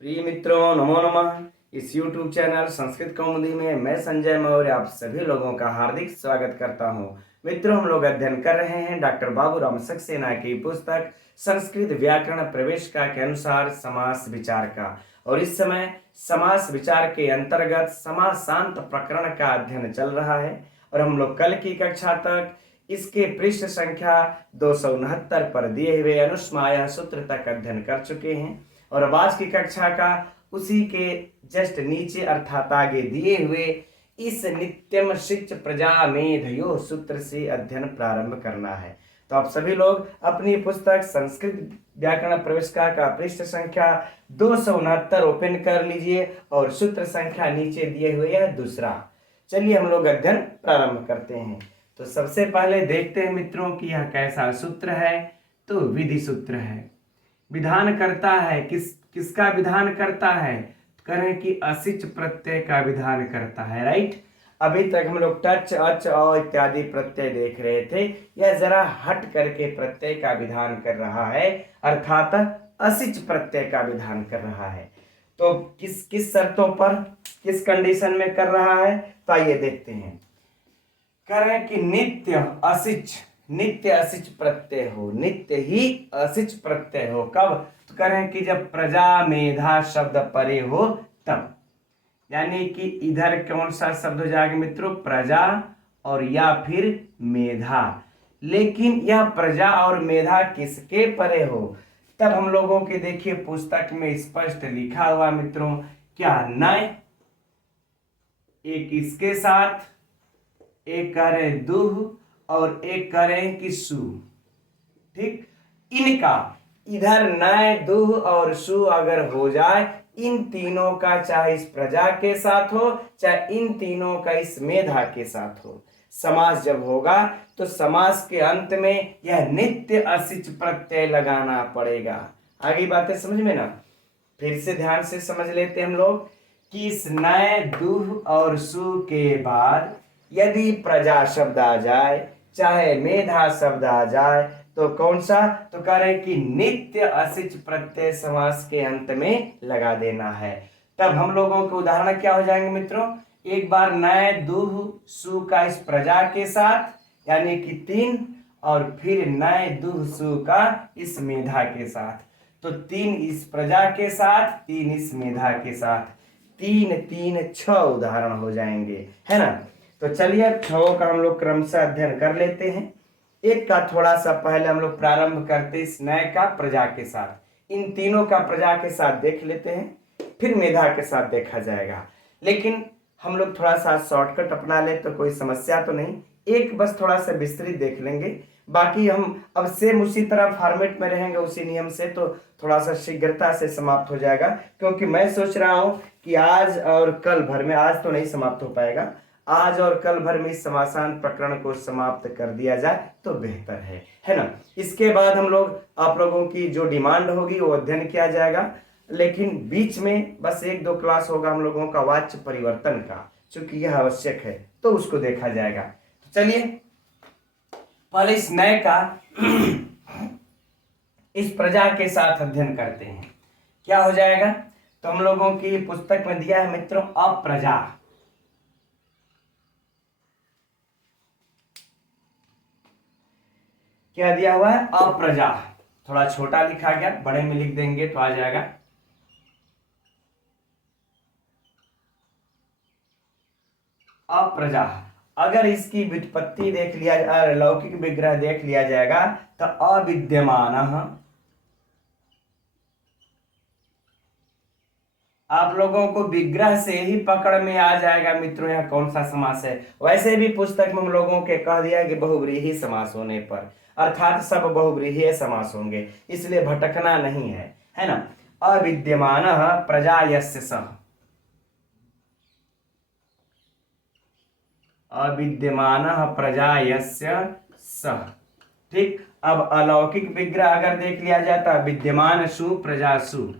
प्रिय मित्रों, नमो नमः। इस YouTube चैनल संस्कृत कौमुदी में मैं संजय मौर्य आप सभी लोगों का हार्दिक स्वागत करता हूं। मित्रों, हम लोग अध्ययन कर रहे हैं डॉक्टर बाबूराम सक्सेना की पुस्तक संस्कृत व्याकरण प्रवेशिका के अनुसार समास विचार का। और इस समय समास विचार के अंतर्गत समासांत प्रकरण का अध्ययन चल रहा है और हम लोग कल की कक्षा तक इसके पृष्ठ संख्या 269 पर दिए हुए अनुस्माय सूत्र तक अध्ययन कर चुके हैं और अब आज की कक्षा का उसी के जस्ट नीचे अर्थात आगे दिए हुए इस नित्यम शिच प्रजा मेधयो सूत्र से अध्ययन प्रारंभ करना है। तो आप सभी लोग अपनी पुस्तक संस्कृत व्याकरण प्रवेशिका का पृष्ठ संख्या 269 ओपन कर लीजिए और सूत्र संख्या नीचे दिए हुए है दूसरा। चलिए हम लोग अध्ययन प्रारंभ करते हैं। तो सबसे पहले देखते हैं मित्रों कि यह कैसा सूत्र है। तो विधि सूत्र है। विधान करता है किसका विधान करता है? करें कि असिच प्रत्यय का विधान करता है। राइट, अभी तक हम लोग टच अच अ इत्यादि प्रत्यय देख रहे थे। यह जरा हट करके प्रत्यय का विधान कर रहा है अर्थात असिच प्रत्यय का विधान कर रहा है। तो किस किस शर्तों पर, किस कंडीशन में कर रहा है, तो आइए देखते हैं। करें कि नित्य असिच प्रत्यय हो, नित्य ही असिच प्रत्यय हो। कब? तो करें कि जब प्रजा मेधा शब्द परे हो तब, यानी कि इधर कौन सा शब्द हो जाएगा मित्रों? प्रजा और या फिर मेधा। लेकिन यह प्रजा और मेधा किसके परे हो? तब हम लोगों के देखिए पुस्तक में स्पष्ट लिखा हुआ मित्रों, क्या नय, एक इसके साथ, एक करें दुह और एक करें कि सु। ठीक, इनका इधर नय दुह और सु अगर हो जाए, इन तीनों का चाहे इस प्रजा के साथ हो चाहे इन तीनों का इस मेधा के साथ हो, समास जब होगा तो समास के अंत में यह नित्य असिच प्रत्यय लगाना पड़ेगा। आगे बातें समझ में ना? फिर से ध्यान से समझ लेते हम लोग कि इस नय दुह और सु के बाद यदि प्रजा शब्द आ जाए चाहे मेधा शब्द आ जाए तो कौन सा? तो कह रहे कि नित्य असिच प्रत्यय समास के अंत में लगा देना है। तब हम लोगों के उदाहरण क्या हो जाएंगे मित्रों? एक बार नय दुह सु का इस प्रजा के साथ यानी कि 3, और फिर नय दुह सु का इस मेधा के साथ। तो 3 इस प्रजा के साथ, 3 इस मेधा के साथ, 3 3 6 उदाहरण हो जाएंगे, है ना? तो चलिए अब 6 का हम लोग क्रमशः अध्ययन कर लेते हैं। एक का थोड़ा सा पहले हम लोग प्रारंभ करते इस नय का प्रजा के साथ, इन तीनों का प्रजा के साथ देख लेते हैं, फिर मेधा के साथ देखा जाएगा। लेकिन हम लोग थोड़ा सा शॉर्टकट अपना ले तो कोई समस्या तो नहीं, एक बस थोड़ा सा विस्तृत देख लेंगे, बाकी हम अब सेम उसी तरह फॉर्मेट में रहेंगे उसी नियम से, तो थोड़ा सा शीघ्रता से समाप्त हो जाएगा। क्योंकि मैं सोच रहा हूं कि आज और कल भर में, आज तो नहीं समाप्त हो पाएगा, आज और कल भर में इस समासांत प्रकरण को समाप्त कर दिया जाए तो बेहतर है ना? इसके बाद हम लोग आप लोगों की जो डिमांड होगी वो अध्ययन किया जाएगा, लेकिन बीच में बस 1-2 क्लास होगा हम लोगों का वाच्य परिवर्तन का, चूंकि यह आवश्यक है तो उसको देखा जाएगा। तो चलिए पहले इस नय का इस प्रजा के साथ अध्ययन करते हैं। क्या हो जाएगा? तो हम लोगों की पुस्तक में दिया है मित्रों अप्रजा। क्या दिया हुआ है? अप्रजा। थोड़ा छोटा लिखा गया, बड़े में लिख देंगे तो आ जाएगा। अप्रजा, अगर इसकी व्युत्पत्ति देख लिया जाए, लौकिक विग्रह देख लिया जाएगा तो अविद्यमान, आप लोगों को विग्रह से ही पकड़ में आ जाएगा मित्रों यह कौन सा समास है। वैसे भी पुस्तक में हम लोगों के कह दिया कि बहुव्रीहि समास होने पर अर्थात सब बहुव्रीहि समास होंगे, इसलिए भटकना नहीं है ना? अविद्यमान प्रजा यस्य सह, अविद्यमान प्रजा यस्य सह। ठीक, अब अलौकिक विग्रह अगर देख लिया जाता विद्यमान सु प्रजा सु।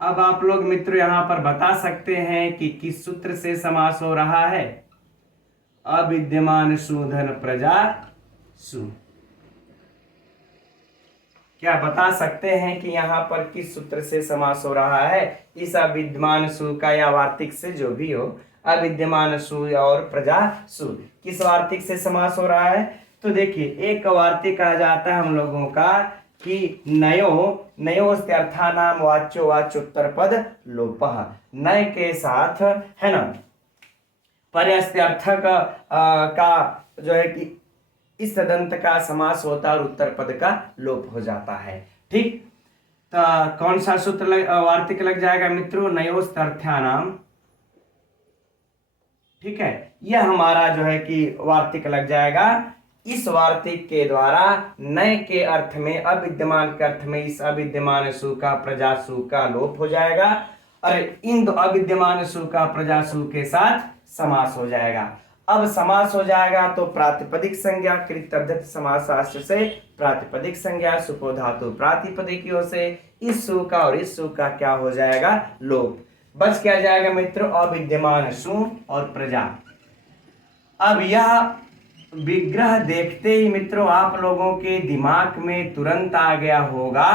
अब आप लोग मित्र यहां पर बता सकते हैं कि किस सूत्र से समास हो रहा है? अविद्यमान सुधन प्रजा सु। क्या बता सकते हैं कि यहाँ पर किस सूत्र से समास हो रहा है? इस अविद्यमान सु का या वार्तिक से, जो भी हो, अविद्यमान सु और प्रजा सु, किस वार्तिक से समास हो रहा है? तो देखिए, एक वार्तिक कहा जाता है हम लोगों का कि नयो नयोस्त्यर्थानाम वाच्यो वाच्योत्तर पद लोपः, नय के साथ, है ना, पर्यस्त्यर्थक का जो है कि इस तदंत का समास होता है और उत्तर पद का लोप हो जाता है। ठीक, तो कौन सा सूत्र वार्तिक लग जाएगा मित्रों? नयोस्तर्थ्यानाम। ठीक है, यह हमारा जो है कि वार्तिक लग जाएगा। इस वार्तिक के द्वारा नय के अर्थ में, अविद्यमान के अर्थ में, इस अविद्यमान सु का प्रजा सु का लोप हो जाएगा और इन दो अविद्यमान सु का प्रजा सु के साथ समास हो जाएगा। अब समास हो जाएगा तो प्रातिपदिक संज्ञा कृत समास शास्त्र से प्रातिपदिक संज्ञा सुपो धातु प्रातिपदिकियों से इस सु का और इस सु का क्या हो जाएगा? लोप। बच क्या जाएगा मित्रों? अविद्यमान सु और प्रजा। अब यह विग्रह देखते ही मित्रों आप लोगों के दिमाग में तुरंत आ गया होगा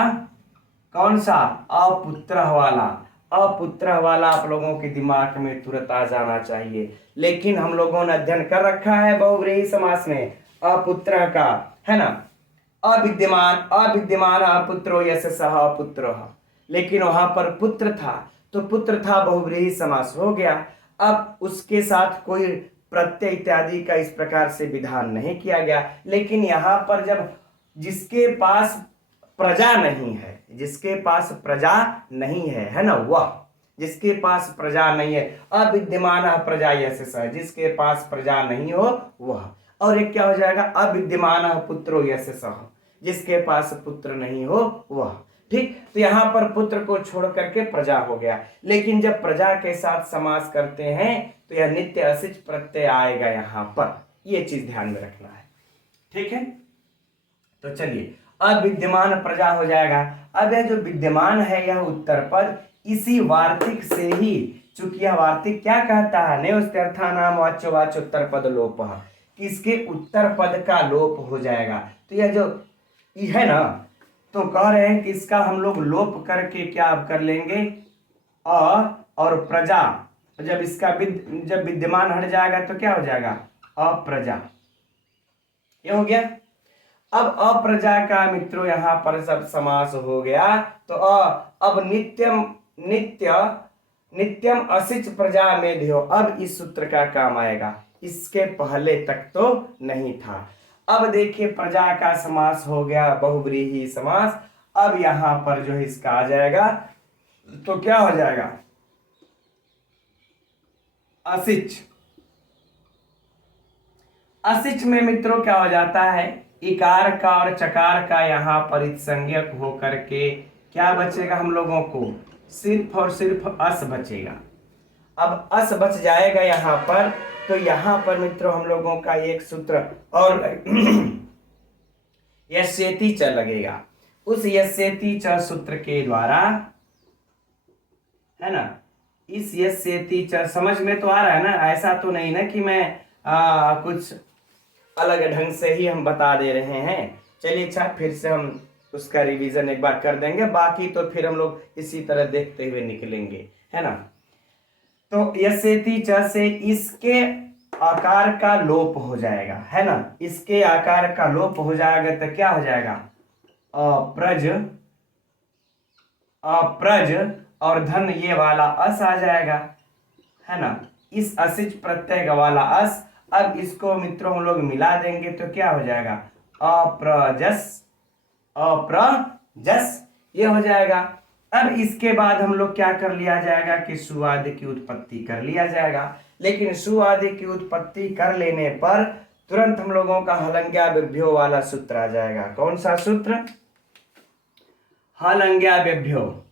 कौन सा? अपुत्र वाला। अपुत्र वाला आप लोगों के दिमाग में तुरंत आ जाना चाहिए। लेकिन हम लोगों ने अध्ययन कर रखा है बहुव्रीहि समास में अपुत्र का, है ना, अविद्यमान अपुत्रो यस्य सः अपुत्रः, लेकिन वहां पर पुत्र था तो पुत्र था, बहुव्रीहि समास हो गया। अब उसके साथ कोई प्रत्यय इत्यादि का इस प्रकार से विधान नहीं किया गया। लेकिन यहाँ पर जब जिसके पास प्रजा नहीं है, जिसके पास प्रजा नहीं है ना, वह, जिसके पास प्रजा नहीं है, अविद्यमान प्रजा यस्य सः, जिसके पास प्रजा नहीं हो वह। और एक क्या हो जाएगा? अविद्यमान पुत्रो यस्य सः, जिसके पास पुत्र नहीं हो वह। ठीक, तो यहाँ पर पुत्र को छोड़ करके प्रजा हो गया। लेकिन जब प्रजा के साथ समास करते हैं तो यह नित्य असिच प्रत्यय आएगा यहाँ पर, यह चीज ध्यान में रखना है। ठीक है, तो चलिए अविद्यमान प्रजा हो जाएगा। अब यह जो विद्यमान है यह उत्तर पद इसी वार्तिक से ही, चूंकि यह वार्तिक क्या कहता है? नयोस्त्यर्थानाम वाच्यो वाच्योत्तर पद लोपः, इसके उत्तर पद का लोप हो जाएगा। तो यह जो है ना, तो कह रहे हैं कि इसका हम लोग लोप करके क्या कर लेंगे? अ और प्रजा, जब इसका जब विद्यमान हट जाएगा तो क्या हो जाएगा? अप्रजा। ये हो गया। अब अप्रजा का मित्रों यहाँ पर सब समास हो गया तो अब नित्यम असिच प्रजा मेध्यो, अब इस सूत्र का काम आएगा। इसके पहले तक तो नहीं था। अब देखिए प्रजा का समास हो गया, बहुव्रीहि समास। अब यहां पर जो है इसका आ जाएगा तो क्या हो जाएगा? असिच। असिच में मित्रों क्या हो जाता है? इकार का और चकार का यहाँ पर संज्ञक होकर के क्या बचेगा हम लोगों को? सिर्फ और सिर्फ अस बचेगा। अब अस बच जाएगा यहाँ पर, तो यहाँ पर मित्रों हम लोगों का एक सूत्र और यस्येति च लगेगा। उस यस्येति च सूत्र के द्वारा, है ना, इस यस्येति च समझ में तो आ रहा है ना? ऐसा तो नहीं ना कि मैं कुछ अलग ढंग से ही हम बता दे रहे हैं। चलिए अच्छा, फिर से हम उसका रिवीजन एक बार कर देंगे, बाकी तो फिर हम लोग इसी तरह देखते हुए निकलेंगे, है ना। तो यस्येति च से इसके आकार का लोप हो जाएगा, है ना, इसके आकार का लोप हो जाएगा तो क्या हो जाएगा? अप्रज और धन ये वाला अस आ जाएगा, है ना, इस असिच प्रत्यय वाला अस। अब इसको मित्रों हम लोग मिला देंगे तो क्या हो जाएगा? अप्रजस, अप्रजस, ये हो जाएगा। अब इसके बाद हम लोग क्या कर लिया जाएगा कि सु आदि की उत्पत्ति कर लिया जाएगा। लेकिन सु आदि की उत्पत्ति कर लेने पर तुरंत हम लोगों का हलंग्या व्यभ्यो वाला सूत्र आ जाएगा। कौन सा सूत्र? हलंग्या व्यभ्यो।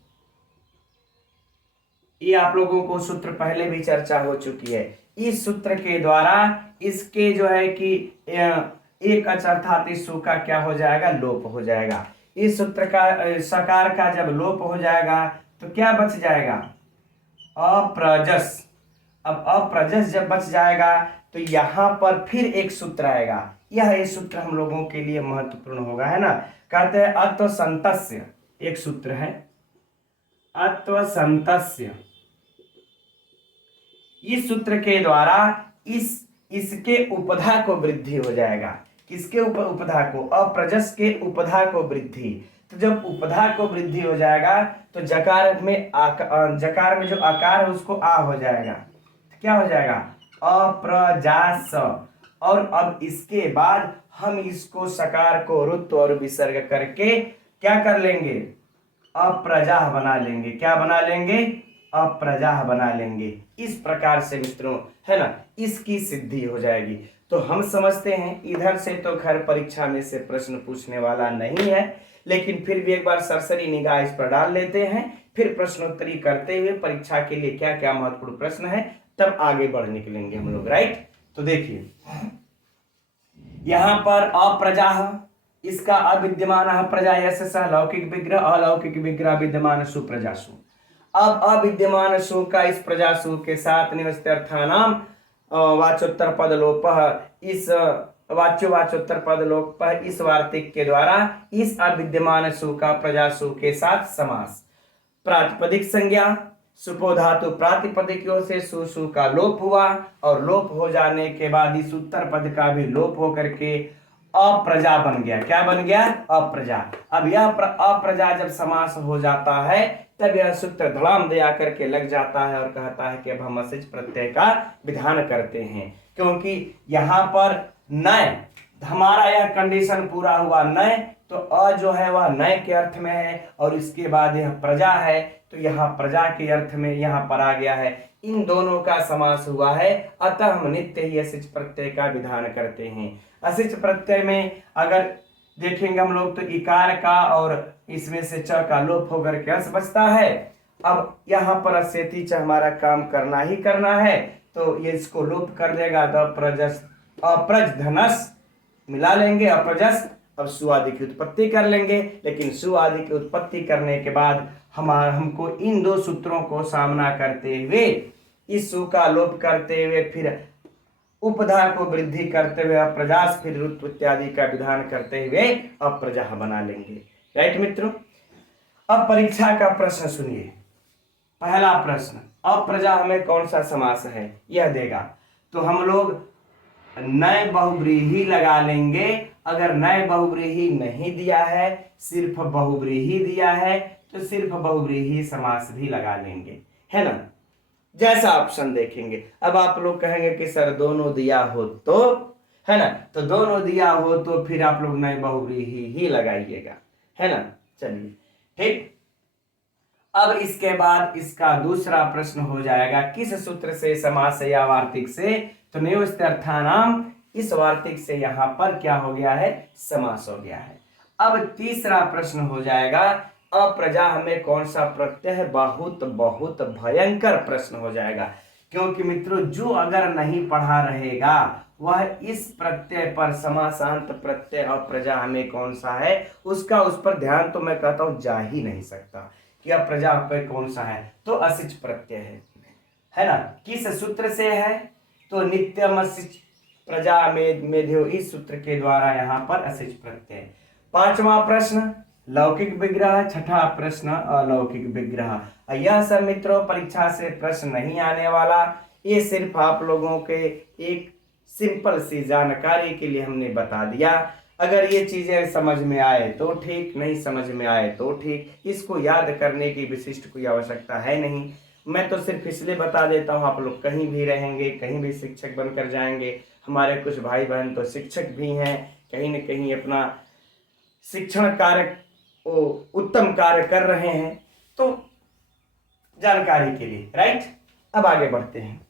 ये आप लोगों को सूत्र पहले भी चर्चा हो चुकी है। इस सूत्र के द्वारा इसके जो है कि एक अच अर्थात इस सु का क्या हो जाएगा? लोप हो जाएगा। इस सूत्र का सकार का जब लोप हो जाएगा तो क्या बच जाएगा? अप्रजस। अब अप्रजस जब बच जाएगा तो यहां पर फिर एक सूत्र आएगा। यह सूत्र हम लोगों के लिए महत्वपूर्ण होगा, है ना। कहते हैं अत्वसंतस्य, एक सूत्र है अत्वसंतस्य। इस सूत्र के द्वारा इसके उपधा को वृद्धि हो जाएगा। किसके उपधा को? अप्रजस के उपधा को वृद्धि। तो जब उपधा को वृद्धि हो जाएगा तो जकार में जो आकार है उसको आ हो जाएगा। तो क्या हो जाएगा? अप्रजास। और अब इसके बाद हम इसको सकार को रुत्व और विसर्ग करके क्या कर लेंगे? अप्रजाह बना लेंगे। क्या बना लेंगे? अप्रजाह बना लेंगे। इस प्रकार से मित्रों, है ना, इसकी सिद्धि हो जाएगी। तो हम समझते हैं इधर से तो खैर परीक्षा में से प्रश्न पूछने वाला नहीं है, लेकिन फिर भी एक बार सरसरी निगाह इस पर डाल लेते हैं, फिर प्रश्नोत्तरी करते हुए परीक्षा के लिए क्या क्या महत्वपूर्ण प्रश्न है तब आगे बढ़ निकलेंगे हम लोग। राइट, तो देखिए यहां पर अप्रजाह, इसका अविद्यमान प्रजा यश लौकिक विग्रह, अलौकिक विग्रह विद्यमान सुप्रजासु। अब अविद्यमान सु का इस प्रजासु के साथ निवस्त्यर्थानाम वाचोत्तर पद लोप, इस वाच्योत्तर पद लोप इस वार्तिक के द्वारा इस अविद्यमान सु का प्रजासु के साथ समास। प्रातिपदिक संज्ञा सुपो धातु प्रातिपदिकों से सु का लोप हुआ, और लोप हो जाने के बाद इस उत्तर पद का भी लोप होकर के अप्रजा बन गया। क्या बन गया? अप्रजा। अब यह अप्रजा जब समास हो जाता है तब यह सूत्र धड़ाम दे आकर के लग जाता है और कहता है कि अब हम असिच प्रत्यय का विधान करते हैं, क्योंकि यहाँ पर नय, हमारा यह कंडीशन पूरा हुआ। नय तो अ जो है वह नय के अर्थ में है, और इसके बाद यह प्रजा है तो यहाँ प्रजा के अर्थ में यहाँ पर आ गया है। इन दोनों का समास हुआ है, अतः हम नित्य ही असिच प्रत्यय का विधान करते हैं। असिच प्रत्यय में अगर देखेंगे हम लोग तो इकार का और इसमें से च का लोप होकर के अस बचता है। अब यहाँ पर असेती च हमारा काम करना ही करना है, तो ये इसको लोप कर देगा। द प्रजस अप्रज धनस मिला लेंगे अप्रजस। अब सु आदि की उत्पत्ति कर लेंगे, लेकिन सु आदि की उत्पत्ति करने के बाद हमको इन दो सूत्रों को सामना करते हुए इस सु का लोप करते हुए फिर उपधा को वृद्धि करते हुए अप्रजास, फिर ऋतु इत्यादि का विधान करते हुए अप्रजा बना लेंगे। राइट मित्रों, अब परीक्षा का प्रश्न सुनिए। पहला प्रश्न, अप्रजा हमें कौन सा समास है यह देगा, तो हम लोग नए बहुव्रीहि लगा लेंगे। अगर नए बहुव्रीहि नहीं दिया है, सिर्फ बहुव्रीहि दिया है, तो सिर्फ बहुव्रीहि समास भी लगा लेंगे, है ना, जैसा ऑप्शन देखेंगे। अब आप लोग कहेंगे कि सर दोनों दिया हो तो, है ना, तो दोनों दिया हो तो फिर आप लोग नए बहुव्रीहि ही लगाइएगा, है ना। चलिए ठीक। अब इसके बाद इसका दूसरा प्रश्न हो जाएगा किस सूत्र से समास या वार्तिक से, तो निवस्त्यर्थानाम, इस वार्तिक से यहां पर क्या हो गया है? समास हो गया है। अब तीसरा प्रश्न हो जाएगा अप्रजा हमें कौन सा प्रत्यय है? बहुत बहुत भयंकर प्रश्न हो जाएगा, क्योंकि मित्रों जो अगर नहीं पढ़ा रहेगा वह इस प्रत्यय पर समासांत प्रत्यय अप्रजा हमें कौन सा है उसका उस पर ध्यान तो मैं कहता हूं जा ही नहीं सकता कि अप्रजा पे कौन सा है, तो असिच प्रत्यय है ना। किस सूत्र से है? तो नित्यम असिच प्रजा मेध्यो, इस सूत्र के द्वारा यहाँ पर असिच प्रत्यय। पांचवा प्रश्न लौकिक विग्रह, छठा प्रश्न अलौकिक विग्रह। यह सब मित्रों परीक्षा से प्रश्न नहीं आने वाला, ये सिर्फ आप लोगों के एक सिंपल सी जानकारी के लिए हमने बता दिया। अगर ये चीजें समझ में आए तो ठीक, नहीं समझ में आए तो ठीक, इसको याद करने की विशिष्ट कोई आवश्यकता है नहीं। मैं तो सिर्फ इसलिए बता देता हूँ, आप लोग कहीं भी रहेंगे, कहीं भी शिक्षक बनकर जाएंगे, हमारे कुछ भाई बहन तो शिक्षक भी हैं, कहीं न कहीं अपना शिक्षण कार्य उत्तम कार्य कर रहे हैं, तो जानकारी के लिए। राइट, अब आगे बढ़ते हैं।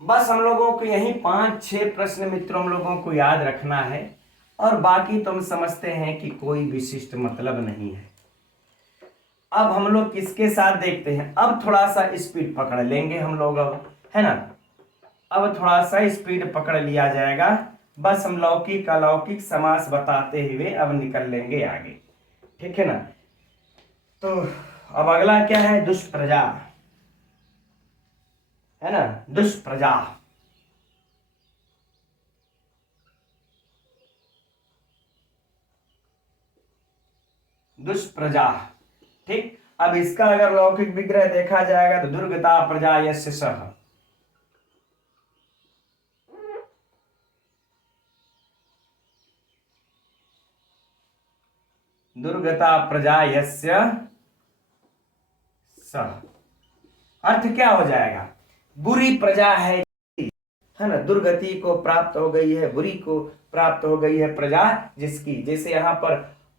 बस हम लोगों को यही 5-6 प्रश्न मित्रों हम लोगों को याद रखना है, और बाकी तो हम समझते हैं कि कोई विशिष्ट मतलब नहीं है। अब हम लोग किसके साथ देखते हैं, अब थोड़ा सा स्पीड पकड़ लेंगे हम लोग, अब है ना, अब थोड़ा सा स्पीड पकड़ लिया जाएगा। बस हम लौकिक अलौकिक समास बताते हुए अब निकल लेंगे आगे, ठीक है ना। तो अब अगला क्या है? दुष्प्रजा, है ना, दुष्प्रजा। दुष्प्रजा। ठीक, अब इसका अगर लौकिक विग्रह देखा जाएगा तो दुर्गता प्रजा यस्य सह। दुर्गता प्रजा यस्य सह अर्थ क्या हो जाएगा? बुरी प्रजा है ना, दुर्गति को प्राप्त हो गई है, बुरी को प्राप्त हो गई है प्रजा जिसकी, जैसे यहाँ पर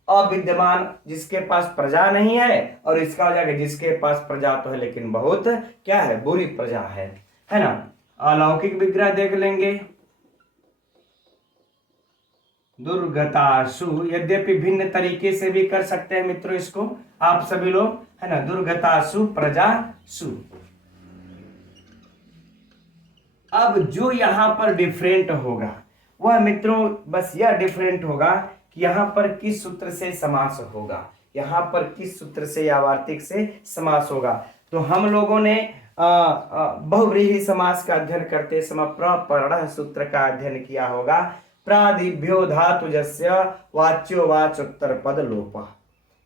अविद्यमान जिसके पास प्रजा नहीं है, और इसका हो जाएगा जिसके पास प्रजा तो है लेकिन बहुत क्या है, बुरी प्रजा है ना। अलौकिक विग्रह देख लेंगे, दुर्गतासु, यद्यपि भिन्न तरीके से भी कर सकते हैं मित्रों इसको आप सभी लोग, है ना, दुर्गतासु प्रजासु। अब जो यहां पर डिफरेंट होगा वह मित्रों बस यह डिफरेंट होगा कि यहां पर किस सूत्र से समास होगा, यहां पर किस सूत्र से या वार्तिक से समास होगा। तो हम लोगों ने बहुव्रीहि समास का अध्ययन करते समय प्रपर्ण सूत्र का अध्ययन किया होगा। प्रादिभ्यो धातुजस्य वाच्यो वाच उत्तर पद लोप,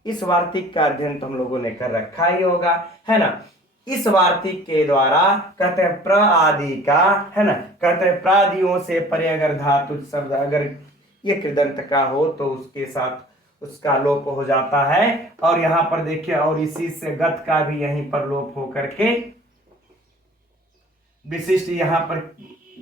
इस वार्तिक का अध्ययन तो हम लोगों ने कर रखा ही होगा, है ना। इस वार्तिक के द्वारा कहते हैं प्र आदि का, है ना, कहते हैं प्रादियों से परे अगर धातु शब्द अगर ये कृदंत का हो तो उसके साथ उसका लोप हो जाता है। और यहां पर देखिए, और इसी से गत का भी यहीं पर लोप हो करके विशिष्ट यहां पर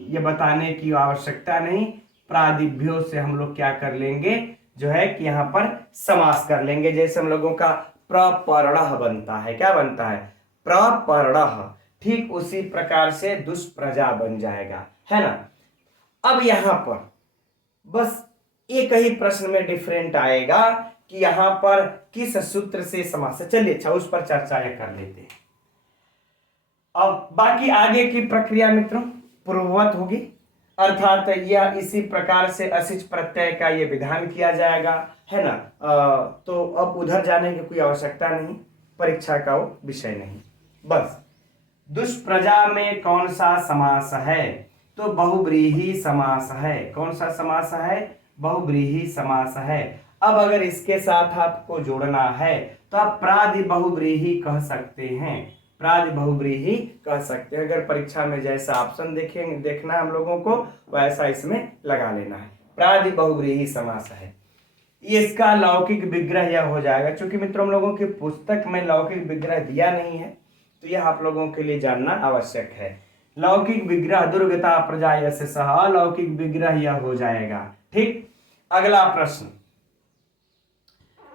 ये बताने की आवश्यकता नहीं, प्रादिभ्यों से हम लोग क्या कर लेंगे, जो है कि यहां पर समास कर लेंगे। जैसे हम लोगों का प्रपर्ण बनता है, क्या बनता है, प्रपर्ण, ठीक उसी प्रकार से दुष्प्रजा बन जाएगा, है ना। अब यहां पर बस एक ही प्रश्न में डिफरेंट आएगा कि यहां पर किस सूत्र से समास है। चलिए अच्छा उस पर चर्चा कर लेते हैं। अब बाकी आगे की प्रक्रिया मित्रों पूर्ववत होगी, अर्थात यह इसी प्रकार से असिच प्रत्यय का ये विधान किया जाएगा, है ना। तो अब उधर जाने की कोई आवश्यकता नहीं, परीक्षा का वो विषय नहीं। बस दुष्प्रजा में कौन सा समास है, तो बहुव्रीहि समास है। कौन सा समास है, बहुव्रीहि समास है। अब अगर इसके साथ आपको जोड़ना है तो आप प्रादि बहुव्रीहि कह सकते हैं, प्रादि बहुव्रीहि कह सकते हैं। अगर परीक्षा में जैसा ऑप्शन देखेंगे देखना है हम लोगों को वैसा इसमें लगा लेना है, प्रादि बहुव्रीहि समास है। इसका लौकिक विग्रह यह हो जाएगा, क्योंकि मित्रों हम लोगों की पुस्तक में लौकिक विग्रह दिया नहीं है तो यह आप लोगों के लिए जानना आवश्यक है। लौकिक विग्रह दुर्गता प्रजा यस्य सह, अलौकिक विग्रह यह हो जाएगा। ठीक, अगला प्रश्न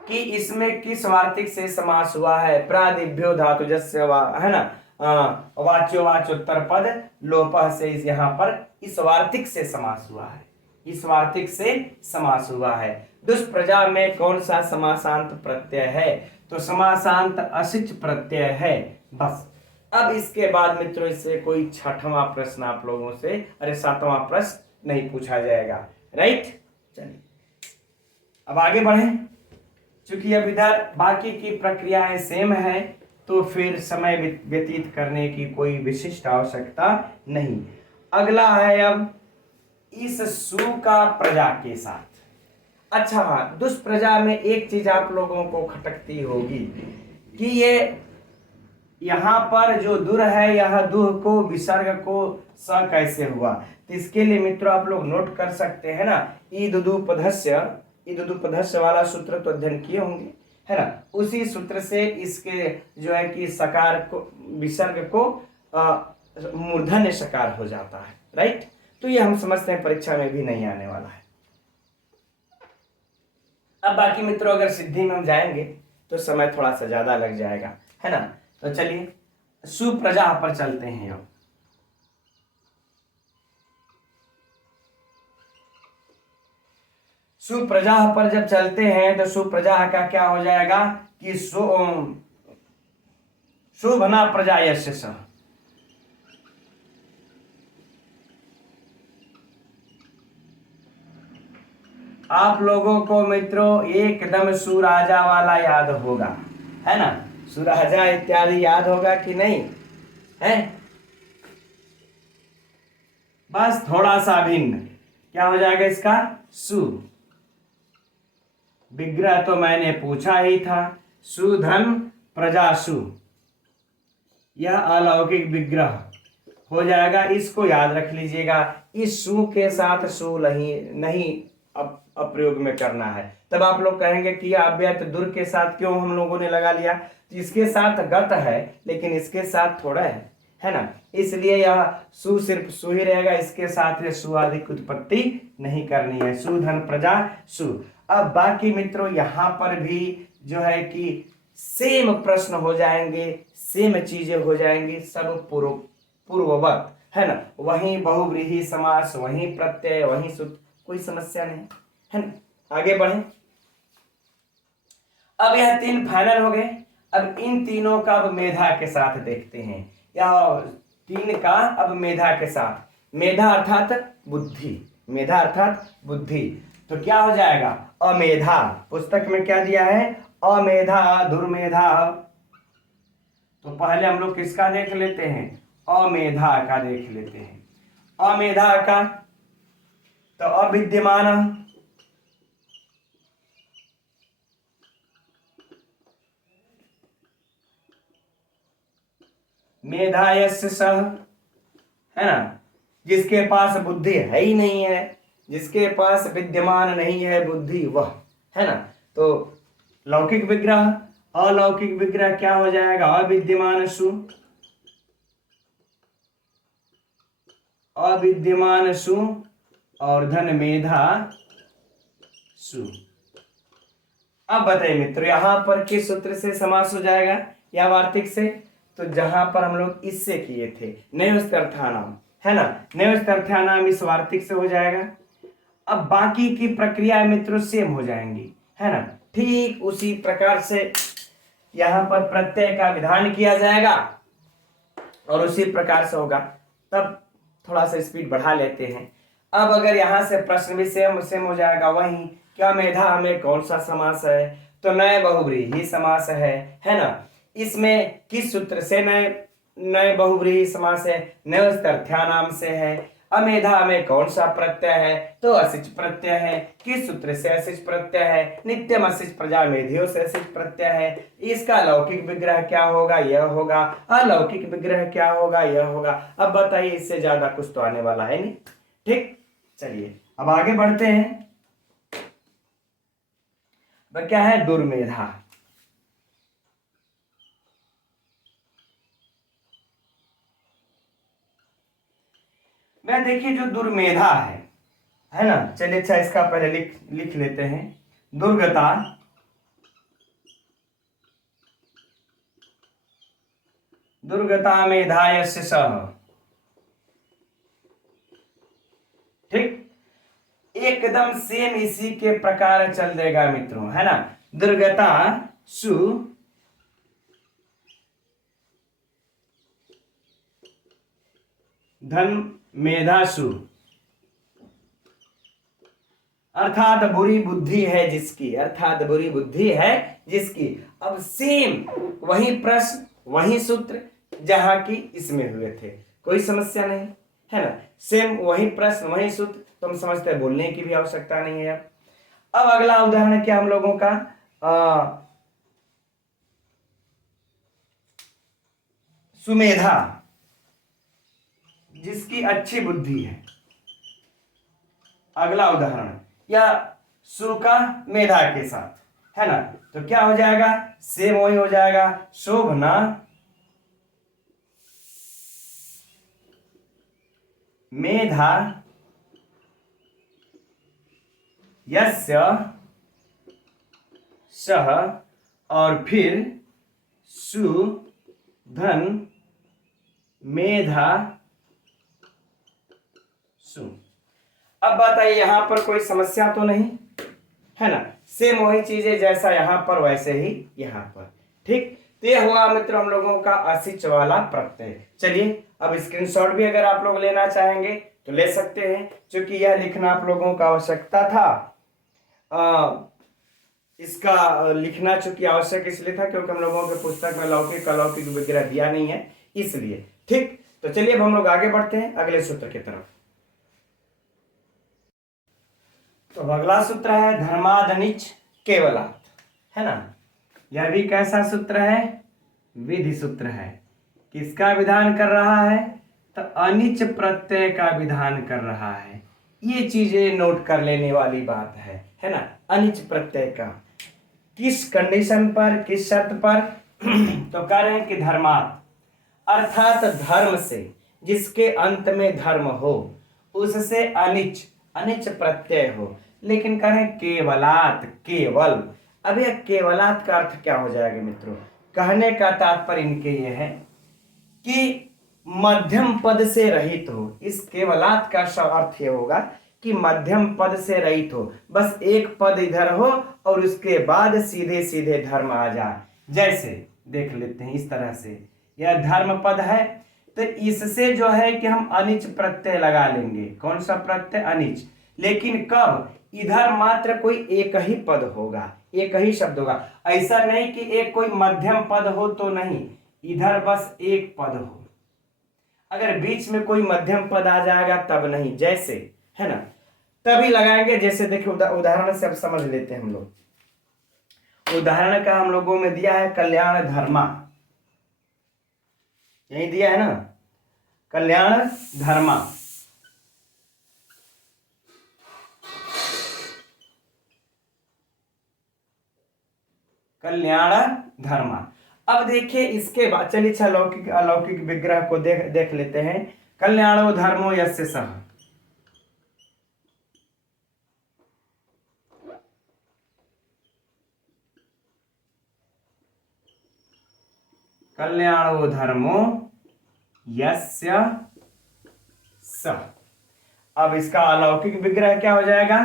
कि इसमें किस वार्तिक से समास हुआ है, प्रादिभ्यो धातुजस्य है ना, वाच्यो वाच उत्तर पद लोप से यहाँ पर इस वार्तिक से समास हुआ है, इस वार्तिक से समास हुआ है। दुष्प्रजा में कौन सा समासांत प्रत्यय है, तो समासांत असिच प्रत्यय है। बस अब इसके बाद मित्रों इससे कोई छठवां प्रश्न आप लोगों से, अरे सातवां प्रश्न नहीं पूछा जाएगा, राइट। चलिए अब आगे बढ़े, चूंकि अब इधर बाकी की प्रक्रियाएं सेम है तो फिर समय व्यतीत करने की कोई विशिष्ट आवश्यकता नहीं। अगला है अब इस सु का प्रजा के साथ। अच्छा हाँ, दुष्प्रजा में एक चीज आप लोगों को खटकती होगी कि ये यहां पर जो दुर है यह दुह को विसर्ग को स कैसे हुआ। तो इसके लिए मित्रों आप लोग नोट कर सकते हैं ना, ईदुदुपधस्य वाला सूत्र तो अध्ययन किए होंगे, है ना। उसी सूत्र से इसके जो है कि सकार को विसर्ग को मूर्धन्य सकार हो जाता है, राइट। तो ये हम समझते हैं परीक्षा में भी नहीं आने वाला है। अब बाकी मित्रों अगर सिद्धि में हम जाएंगे तो समय थोड़ा सा ज्यादा लग जाएगा, है ना। तो चलिए सुप्रजा पर चलते हैं। अब सुप्रजा पर जब चलते हैं तो सुप्रजा का क्या हो जाएगा कि शोभना प्रजा यस्य सह। आप लोगों को मित्रों एकदम सुराजा वाला याद होगा, है ना, सुराजा इत्यादि याद होगा कि नहीं है। बस थोड़ा सा भिन्न क्या हो जाएगा इसका, सु, विग्रह तो मैंने पूछा ही था, सुधन प्रजासु, यह अलौकिक विग्रह हो जाएगा। इसको याद रख लीजिएगा, इस सु के साथ सु नहीं नहीं अप्रयोग में करना है। तब आप लोग कहेंगे कि यह अव्यय दुर के साथ क्यों हम लोगों ने लगा लिया, तो इसके साथ गत है लेकिन इसके साथ थोड़ा है ना, इसलिए यह सु सिर्फ सु ही रहेगा, इसके साथ ये सु आदि की उत्पत्ति नहीं करनी है। सुधन प्रजा सु। अब बाकी मित्रों यहाँ पर भी जो है कि सेम प्रश्न हो जाएंगे, सेम चीजें हो जाएंगी, सब पूर्ववत है ना, वहीं बहुव्रीहि समास, वहीं प्रत्यय, वहीं सूत्र, कोई समस्या नहीं है ना। आगे बढ़े। अब यह 3 फाइनल हो गए। अब इन तीनों का अब मेधा के साथ देखते हैं, या 3 का अब मेधा के साथ। मेधा अर्थात बुद्धि, मेधा अर्थात बुद्धि, तो क्या हो जाएगा, अमेधा। पुस्तक में क्या दिया है, अमेधा दुर्मेधा। तो पहले हम लोग किसका देख लेते हैं, अमेधा का देख लेते हैं। अमेधा का तो अविद्यमान, मेधायस्य सह, है ना, जिसके पास बुद्धि है ही नहीं है, जिसके पास विद्यमान नहीं है बुद्धि वह, है ना। तो लौकिक विग्रह, अलौकिक विग्रह क्या हो जाएगा, अविद्यमान सु, अविद्यमान सु और धन मेधा सु। अब बताइए मित्रों, यहां पर किस सूत्र से समास हो जाएगा, या वार्तिक से, तो जहां पर हम लोग इससे किए थे नयोस्तर्थानाम, है ना, नयोस्तर्थानाम इस वार्तिक से हो जाएगा। अब बाकी की प्रक्रिया मित्रों सेम हो जाएंगी, है ना, ठीक उसी प्रकार से यहां पर प्रत्यय का विधान किया जाएगा और उसी प्रकार से होगा। तब थोड़ा सा स्पीड बढ़ा लेते हैं। अब अगर यहां से प्रश्न भी सेम सेम हो जाएगा, वही क्या मेधा में कौन सा समास है, तो नए बहुव्रीहि समास है ना। इसमें किस सूत्र से नए बहुव्रीहि समास है, नयोस्तर्थ्यानाम से है। अमेधा में कौन सा प्रत्यय है, तो असिच प्रत्यय है। किस सूत्र से असिच प्रत्यय है, नित्यम असिच प्रजा मेधियो से असिच प्रत्यय है। इसका लौकिक विग्रह क्या होगा, यह होगा। अलौकिक विग्रह क्या होगा, यह होगा। अब बताइए, इससे ज्यादा कुछ तो आने वाला है नहीं। ठीक, चलिए अब आगे बढ़ते हैं। वह क्या है, दुर्मेधा। मैं देखिए जो दुर्मेधा है ना, चलिए अच्छा इसका पहले लिख लेते हैं। दुर्गता, दुर्गता मेधायस्य सह। ठीक, एकदम सेम इसी के प्रकार चल देगा मित्रों, है ना। दुर्गता सु धन मेधासु, अर्थात बुरी बुद्धि है जिसकी, अर्थात बुरी बुद्धि है जिसकी। अब सेम वही प्रश्न वही सूत्र जहां की इसमें हुए थे, कोई समस्या नहीं, है ना। सेम वही प्रश्न वही सूत्र, तो हम समझते हैं बोलने की भी आवश्यकता नहीं है। अब अगला उदाहरण क्या हम लोगों का, सुमेधा, जिसकी अच्छी बुद्धि है। अगला उदाहरण, या सु का मेधा के साथ, है ना, तो क्या हो जाएगा, सेम वही हो जाएगा। शोभना मेधा यस्य सह, और फिर सु धन मेधा सु। अब बताइए यहां पर कोई समस्या तो नहीं, है ना। सेम वही चीजें जैसा यहां पर वैसे ही यहां पर। ठीक, तो ये हुआ मित्रों हम लोगों का असिच वाला प्रत्यय। चलिए अब स्क्रीनशॉट भी अगर आप लोग लेना चाहेंगे तो ले सकते हैं, क्योंकि यह लिखना आप लोगों का आवश्यकता था। इसका लिखना चूंकि आवश्यक इसलिए था क्योंकि हम लोगों के पुस्तक में लौकिक अलौकिक विग्रह दिया नहीं है, इसलिए। ठीक, तो चलिए अब हम लोग आगे बढ़ते हैं अगले सूत्र की तरफ। तो अगला सूत्र है धर्मादनिच केवलात्, है ना। यह भी कैसा सूत्र है? विधि सूत्र है। किसका विधान कर रहा है? तो अनिच प्रत्यय का विधान कर रहा है। ये चीजें नोट कर लेने वाली बात है ना। अनिच प्रत्यय का किस कंडीशन पर, किस शर्त पर? तो कह रहे हैं कि धर्मात्, अर्थात धर्म से, जिसके अंत में धर्म हो, उससे अनिच, अनिच प्रत्यय हो। लेकिन कह रहे हैं केवलात्, केवल। अब यह केवलात् का अर्थ क्या हो जाएगा मित्रों? कहने का तात्पर्य इनके ये है कि मध्यम पद से रहित हो। इस केवलात् का अर्थ ये होगा कि मध्यम पद से रहित हो, बस एक पद इधर हो और उसके बाद सीधे सीधे धर्म आ जाए। जैसे देख लेते हैं इस तरह से, यह धर्म पद है, तो इससे जो है कि हम अनिच प्रत्यय लगा लेंगे। कौन सा प्रत्यय? अनिच। लेकिन कब? इधर मात्र कोई एक ही पद होगा, एक ही शब्द होगा। ऐसा नहीं कि एक कोई मध्यम पद हो तो नहीं, इधर बस एक पद हो। अगर बीच में कोई मध्यम पद आ जाएगा तब नहीं, जैसे, है ना, तभी लगाएंगे। जैसे देखिए उदाहरण से अब समझ लेते हैं हम लोग। उदाहरण का हम लोगों में दिया है कल्याण धर्मा, यही दिया है ना, कल्याण धर्मा। कल्याण धर्मा। अब देखिए इसके बाद चलिए अलौकिक अलौकिक विग्रह को देख लेते हैं। कल्याणो धर्मो यस्य सः, कल्याणो धर्मो यस्य सः। अब इसका अलौकिक विग्रह क्या हो जाएगा?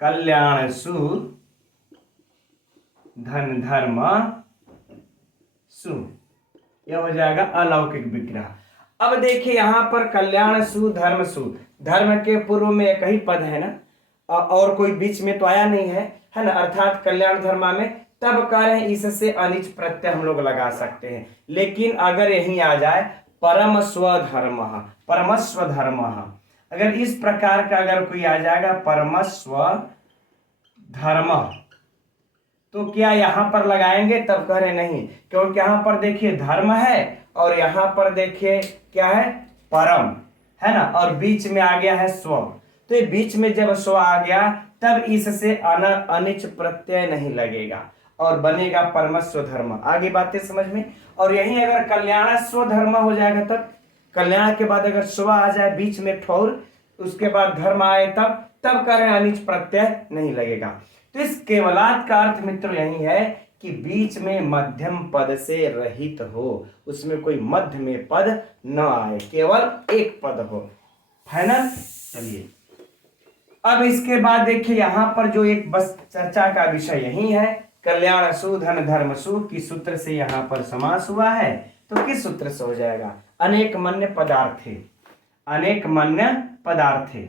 कल्याण सु धन धर्म सु, यह हो जाएगा अलौकिक विग्रह। अब देखिए यहां पर कल्याण सु धर्म सु, धर्म के पूर्व में एक ही पद है ना, और कोई बीच में तो आया नहीं है ना, अर्थात कल्याण धर्मा में। तब कह रहे हैं इससे अनिच प्रत्यय हम लोग लगा सकते हैं। लेकिन अगर यहीं आ जाए परम स्वधर्म, परमस्व धर्म, अगर इस प्रकार का अगर कोई आ जाएगा परमस्व धर्म, तो क्या यहां पर लगाएंगे? तब कह रहे नहीं, क्योंकि यहां पर देखिए धर्म है और यहां पर देखिए क्या है? परम, है ना, और बीच में आ गया है स्व। तो ये बीच में जब स्व आ गया तब इससे अनिच प्रत्यय नहीं लगेगा और बनेगा परमस्व धर्म। आगे बातें समझ में। और यही अगर कल्याण स्व धर्म हो जाएगा, तब कल्याण के बाद अगर स्व आ जाए बीच में ठोर, उसके बाद धर्म आए, तब कह रहे हैं अनिच प्रत्यय नहीं लगेगा। तो इस केवलात् का अर्थ मित्रों यही है कि बीच में मध्यम पद से रहित हो, उसमें कोई मध्य में पद न आए, केवल एक पद हो। फाइनल। चलिए अब इसके बाद देखिए यहां पर जो एक बस चर्चा का विषय यही है, कल्याण सु धन धर्म सु, किस सूत्र से यहां पर समास हुआ है? तो किस सूत्र से हो जाएगा? अनेक मन्य पदार्थे, अनेक मन्य पदार्थे,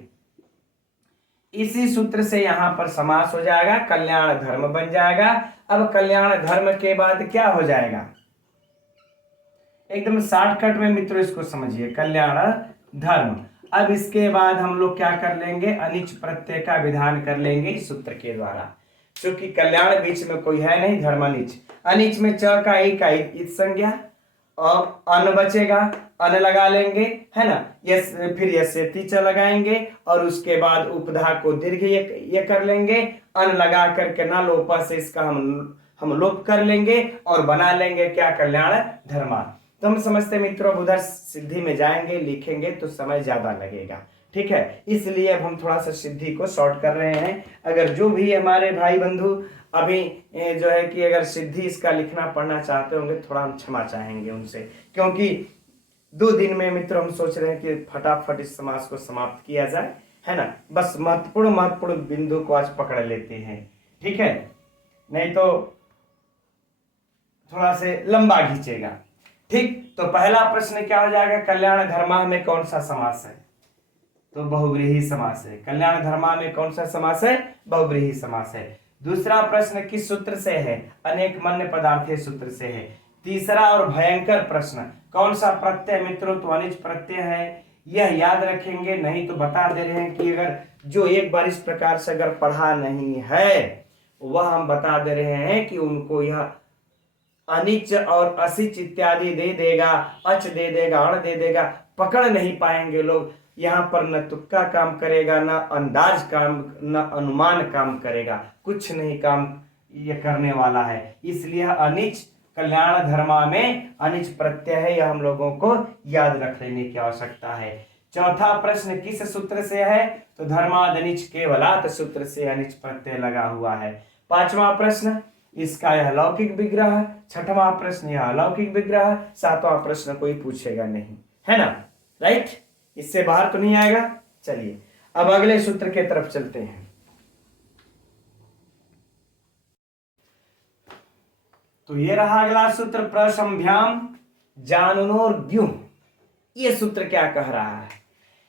इसी सूत्र से यहां पर समास हो जाएगा, कल्याण धर्म बन जाएगा। अब कल्याण धर्म के बाद क्या हो जाएगा? एकदम शॉर्टकट में मित्रों इसको समझिए, कल्याण धर्म। अब इसके बाद हम लोग क्या कर लेंगे? अनिच प्रत्यय का विधान कर लेंगे इस सूत्र के द्वारा। क्योंकि कल्याण बीच में कोई है नहीं, धर्म अनिच, अनिच में च का एक इत संज्ञा और अन बचेगा, अन लगा लेंगे, है ना, यस, फिर यस्य च लगाएंगे और उसके बाद उपधा को दीर्घ ये कर लेंगे, अन लगा करके ना लोपा से इसका हम लोप कर लेंगे और बना लेंगे क्या? कल्याण धर्मा। तो हम समझते मित्रों उधर सिद्धि में जाएंगे, लिखेंगे तो समय ज्यादा लगेगा, ठीक है, इसलिए अब हम थोड़ा सा सिद्धि को शॉर्ट कर रहे हैं। अगर जो भी हमारे भाई बंधु अभी जो है कि अगर सिद्धि इसका लिखना पढ़ना चाहते होंगे, थोड़ा हम क्षमा चाहेंगे उनसे, क्योंकि 2 दिन में मित्रों हम सोच रहे हैं कि फटाफट इस समास को समाप्त किया जाए, है ना। बस महत्वपूर्ण बिंदु को आज पकड़ लेते हैं, ठीक है, नहीं तो थोड़ा से लंबा खींचेगा। ठीक, तो पहला प्रश्न क्या हो जाएगा? कल्याण धर्मा में कौन सा समास है? तो बहुव्रीहि समास है। कल्याण धर्मा में कौन सा समास है? बहुव्रीहि समास है। दूसरा प्रश्न किस सूत्र से है? अनेक मन्य पदार्थे सूत्र से है। तीसरा और भयंकर प्रश्न, कौन सा प्रत्यय मित्रों? तो अनिच प्रत्यय है। यह याद रखेंगे, नहीं तो बता दे रहे हैं कि अगर जो एक बार इस प्रकार से अगर पढ़ा नहीं है वह हम बता दे रहे हैं कि उनको यह अनिच और असिच इत्यादि दे देगा, अच दे देगा, अण दे देगा, पकड़ नहीं पाएंगे लोग। यहाँ पर न तुक्का काम करेगा, न अंदाज काम, न अनुमान काम करेगा, कुछ नहीं काम ये करने वाला है। इसलिए अनिच कल्याण धर्मा में अनिच प्रत्यय है, यह हम लोगों को याद रख लेने की आवश्यकता है। चौथा प्रश्न किस सूत्र से है? तो धर्माद अनिच केवलात् सूत्र से अनिच प्रत्यय लगा हुआ है। पांचवा प्रश्न इसका यह लौकिक विग्रह, छठवां प्रश्न यह अलौकिक विग्रह, सातवां प्रश्न कोई पूछेगा नहीं, है ना, राइट? इससे बाहर तो नहीं आएगा। चलिए अब अगले सूत्र के तरफ चलते हैं। तो ये रहा अगला सूत्र, प्रसंभ्याम जानूनोर ग्युः। ये सूत्र क्या कह रहा है?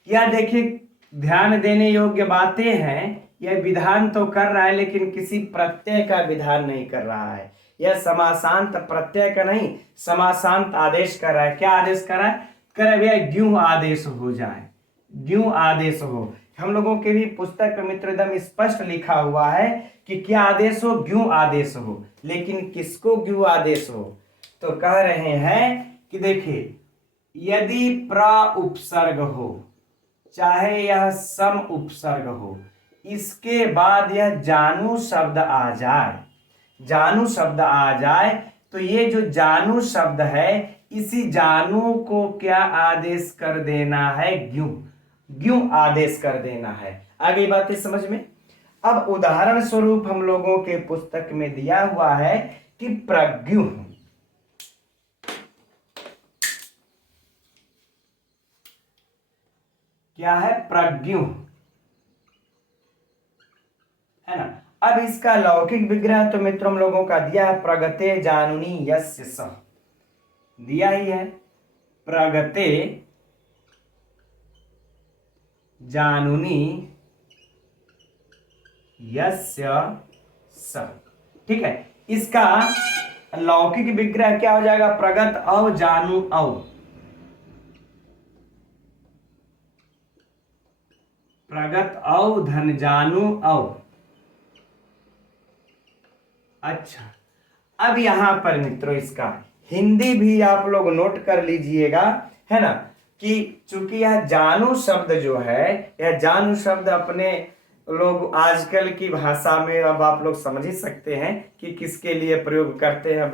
यह देखिए ध्यान देने योग्य बातें हैं। यह विधान तो कर रहा है लेकिन किसी प्रत्यय का विधान नहीं कर रहा है। यह समासांत प्रत्यय का नहीं, समासांत आदेश कर रहा है। क्या आदेश कर रहा है? कर रहा है भैया ग्युः आदेश हो जाए, ग्युः आदेश हो। हम लोगों के भी पुस्तक में मित्र एकदम स्पष्ट लिखा हुआ है कि क्या आदेश हो? ग्युः आदेश हो। लेकिन किसको ग्युः आदेश हो? तो कह रहे हैं कि देखिए यदि प्र उपसर्ग हो, चाहे यह सम उपसर्ग हो, इसके बाद यह जानू शब्द आ जाए, जानू शब्द आ जाए, तो ये जो जानू शब्द है इसी जानू को क्या आदेश कर देना है? ग्युः, ग्युः आदेश कर देना है। आगे बातें समझ में। अब उदाहरण स्वरूप हम लोगों के पुस्तक में दिया हुआ है कि प्रग्युः, क्या है? प्रग्युः, है ना। अब इसका लौकिक विग्रह तो मित्रों हम लोगों का दिया है, प्रगते जानूनी यस्य स, दिया ही है, प्रगते जानूनी यस्य स, ठीक है। इसका लौकिक विग्रह क्या हो जाएगा? प्रगत अव जानू अव, प्रगत अव धन जानू अव। अच्छा, अब यहां पर मित्रों इसका हिंदी भी आप लोग नोट कर लीजिएगा, है ना, कि चूंकि यह जानू शब्द जो है, यह जानू शब्द अपने लोग आजकल की भाषा में अब आप लोग समझ ही सकते हैं कि किसके लिए प्रयोग करते हैं।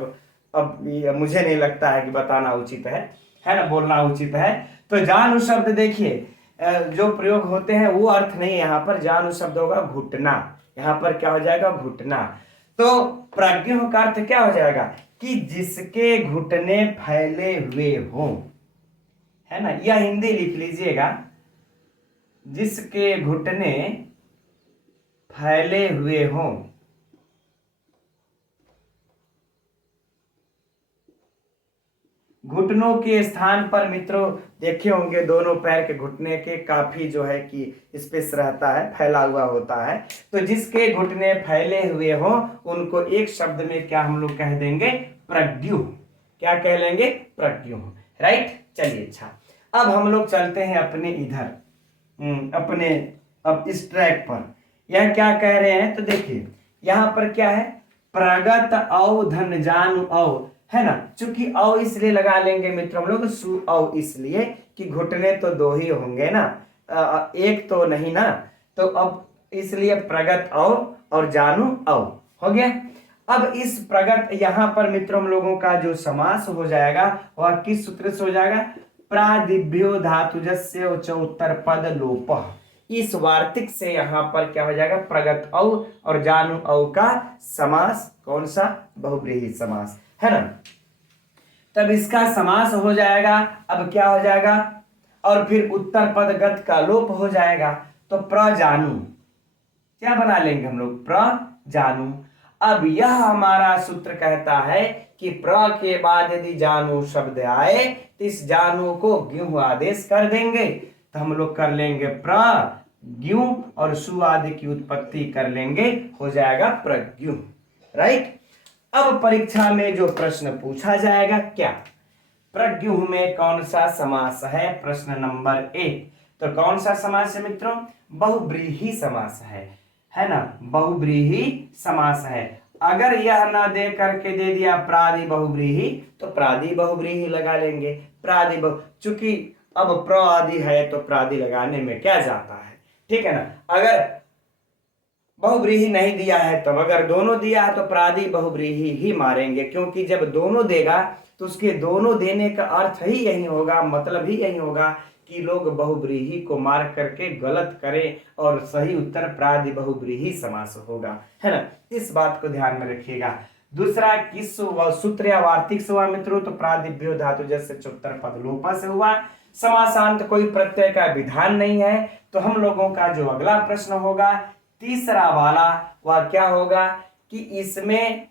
अब मुझे नहीं लगता है कि बताना उचित है ना, बोलना उचित है। तो जानू शब्द देखिए जो प्रयोग होते हैं वो अर्थ नहीं, यहाँ पर जानू शब्द होगा घुटना, यहाँ पर क्या हो जाएगा? घुटना। तो प्रग्युः का अर्थ क्या हो जाएगा? कि जिसके घुटने फैले हुए हों, है ना, यह हिंदी लिख लीजिएगा, जिसके घुटने फैले हुए हों। घुटनों के स्थान पर मित्रों देखे होंगे दोनों पैर के घुटने के काफी जो है कि स्पेस रहता है, फैला हुआ होता है। तो जिसके घुटने फैले हुए हो उनको एक शब्द में क्या हम लोग कह देंगे? प्रग्युः। क्या कह लेंगे? प्रग्युः, राइट। चलिए अच्छा, अब हम लोग चलते हैं अपने इधर, अपने अब इस ट्रैक पर। यह क्या कह रहे हैं? तो देखिए यहाँ पर क्या है? प्रगत औ धन जानू औ, है ना। चूंकि औ इसलिए लगा लेंगे मित्रों हम लोग सु औ, इसलिए कि घुटने तो दो ही होंगे ना, एक तो नहीं ना। तो अब इसलिए प्रगत औ और जानू औ हो गया। अब इस प्रगत यहाँ पर मित्रों हम लोगों का जो समास हो जाएगा वह किस सूत्र से हो जाएगा? प्रादिभ्यो धातुजस्य उच्च उत्तर पद लोपः। इस वार्तिक से यहाँ पर क्या हो जाएगा? प्रगत औ और जानू औ का समास। कौन सा? बहुब्रीहि समास, है ना। तब इसका समास हो जाएगा। अब क्या हो जाएगा? और फिर उत्तर पद गत का लोप हो जाएगा। तो प्रजानु क्या बना लेंगे हम लोग? प्रजानु। अब यह हमारा सूत्र कहता है कि प्र के बाद यदि जानू शब्द आए तो इस जानू को ग्युः आदेश कर देंगे। तो हम लोग कर लेंगे प्र ग्युः और सु आदि की उत्पत्ति कर लेंगे, हो जाएगा प्रग्युः, राइट। अब परीक्षा में जो प्रश्न पूछा जाएगा क्या? प्रज्ञुह में कौन सा समास है? प्रश्न नंबर 1। तो कौन सा समास है मित्रों? बहुब्रीहि समास है ना, बहुब्रीहि समास है। अगर यह न दे करके दे दिया प्रादि बहुब्रीहि, तो प्रादि बहुब्रीहि लगा लेंगे। चूंकि अब प्र आदि है तो प्रादि लगाने में क्या जाता है, ठीक है ना। अगर बहुब्रीहि नहीं दिया है तब, अगर दोनों दिया है तो प्रादि बहुब्रीहि ही मारेंगे, क्योंकि जब दोनों देगा तो उसके दोनों देने का अर्थ ही यही होगा, मतलब ही यही होगा कि लोग बहुब्रीहि को मार करके गलत करें और सही उत्तर प्रादि बहुब्रीहि समास होगा, है ना। इस बात को ध्यान में रखिएगा। दूसरा किस सूत्र या वार्तिक से हुआ मित्रों? तो प्रादिभ्यो धातु जैसे चुत्तर पद लोपा से हुआ। समासांत कोई प्रत्यय का विधान नहीं है। तो हम लोगों का जो अगला प्रश्न होगा तीसरा वाला, वह क्या होगा कि इसमें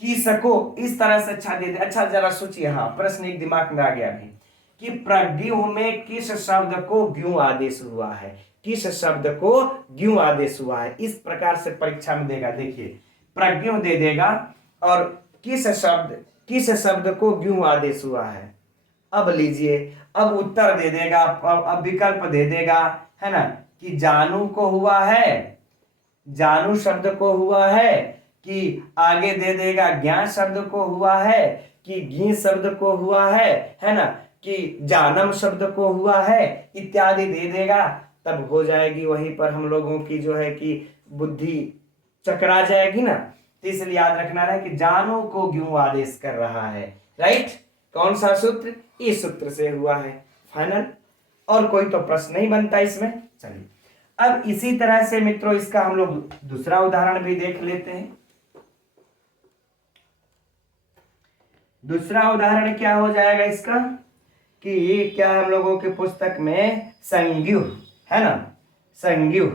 कीसको इस तरह से अच्छा दे दे। अच्छा जरा सोचिए, हाँ प्रश्न एक दिमाग में आ गया अभी कि प्रज्ञुह में किस शब्द को ज्ञू आदेश हुआ है? किस शब्द को ज्ञू आदेश हुआ है? इस प्रकार से परीक्षा में देगा। देखिए प्रज्ञुह दे देगा और किस शब्द को ज्ञू आदेश हुआ है। अब लीजिए, अब उत्तर दे देगा, अब विकल्प दे देगा, है ना, कि जानू को हुआ है, जानू शब्द को हुआ है, कि आगे दे देगा ज्ञान शब्द को हुआ है, कि घी शब्द को हुआ है ना, कि जानम शब्द को हुआ है, इत्यादि दे देगा। तब हो जाएगी वहीं पर हम लोगों की जो है कि बुद्धि चकरा जाएगी ना। तो इसलिए याद रखना है कि जानू को क्यों आदेश कर रहा है, राइट। कौन सा सूत्र? इस सूत्र से हुआ है, फाइनल। और कोई तो प्रश्न नहीं बनता इसमें। चलिए अब इसी तरह से मित्रों इसका हम लोग दूसरा उदाहरण भी देख लेते हैं। दूसरा उदाहरण क्या हो जाएगा इसका कि क्या हम लोगों की पुस्तक में संज्ञु है ना, संज्ञु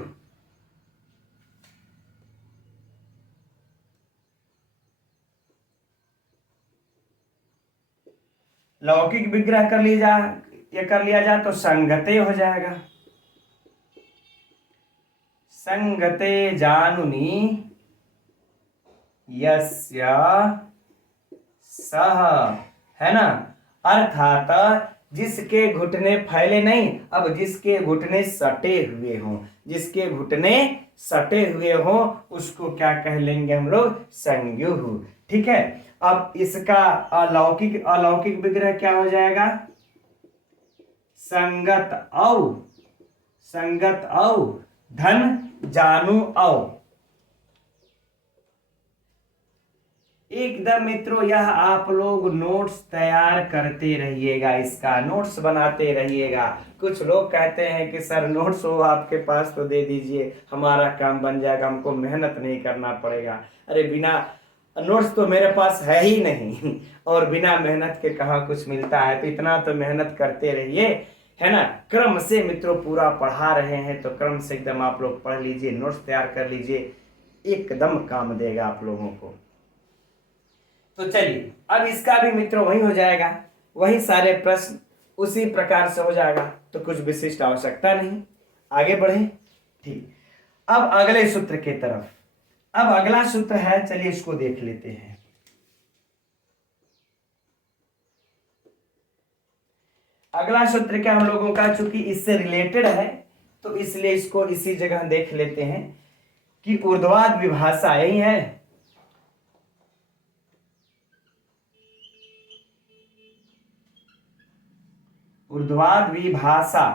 लौकिक विग्रह कर लिया जा तो संगते हो जाएगा। संगते जानुनी यस्य सह, है ना, अर्थात जिसके घुटने फैले नहीं, अब जिसके घुटने सटे हुए हों, जिसके घुटने सटे हुए हों उसको क्या कह लेंगे हम लोग? संज्ञु, ठीक है। अब इसका अलौकिक विग्रह क्या हो जाएगा? संगत औ धन जानू औ। एकदम मित्रों यह आप लोग नोट्स तैयार करते रहिएगा, इसका नोट्स बनाते रहिएगा। कुछ लोग कहते हैं कि सर नोट्स हो आपके पास तो दे दीजिए, हमारा काम बन जाएगा, हमको मेहनत नहीं करना पड़ेगा। अरे बिना नोट्स तो मेरे पास है ही नहीं और बिना मेहनत के कहाँ कुछ मिलता है। तो इतना तो मेहनत करते रहिए, है ना। क्रम से मित्रों पूरा पढ़ा रहे हैं तो क्रम से एकदम आप लोग पढ़ लीजिए, नोट्स तैयार कर लीजिए, एकदम काम देगा आप लोगों को। तो चलिए अब इसका भी मित्रों वही हो जाएगा, वही सारे प्रश्न उसी प्रकार से हो जाएगा, तो कुछ विशिष्ट आवश्यकता नहीं। आगे बढ़े, ठीक। अब अगले सूत्र की तरफ, अब अगला सूत्र है, चलिए इसको देख लेते हैं। अगला सूत्र क्या हम लोगों का, चूंकि इससे रिलेटेड है तो इसलिए इसको इसी जगह देख लेते हैं कि ऊर्ध्वाध विभाषा यही है। ऊर्ध्वाध विभाषा,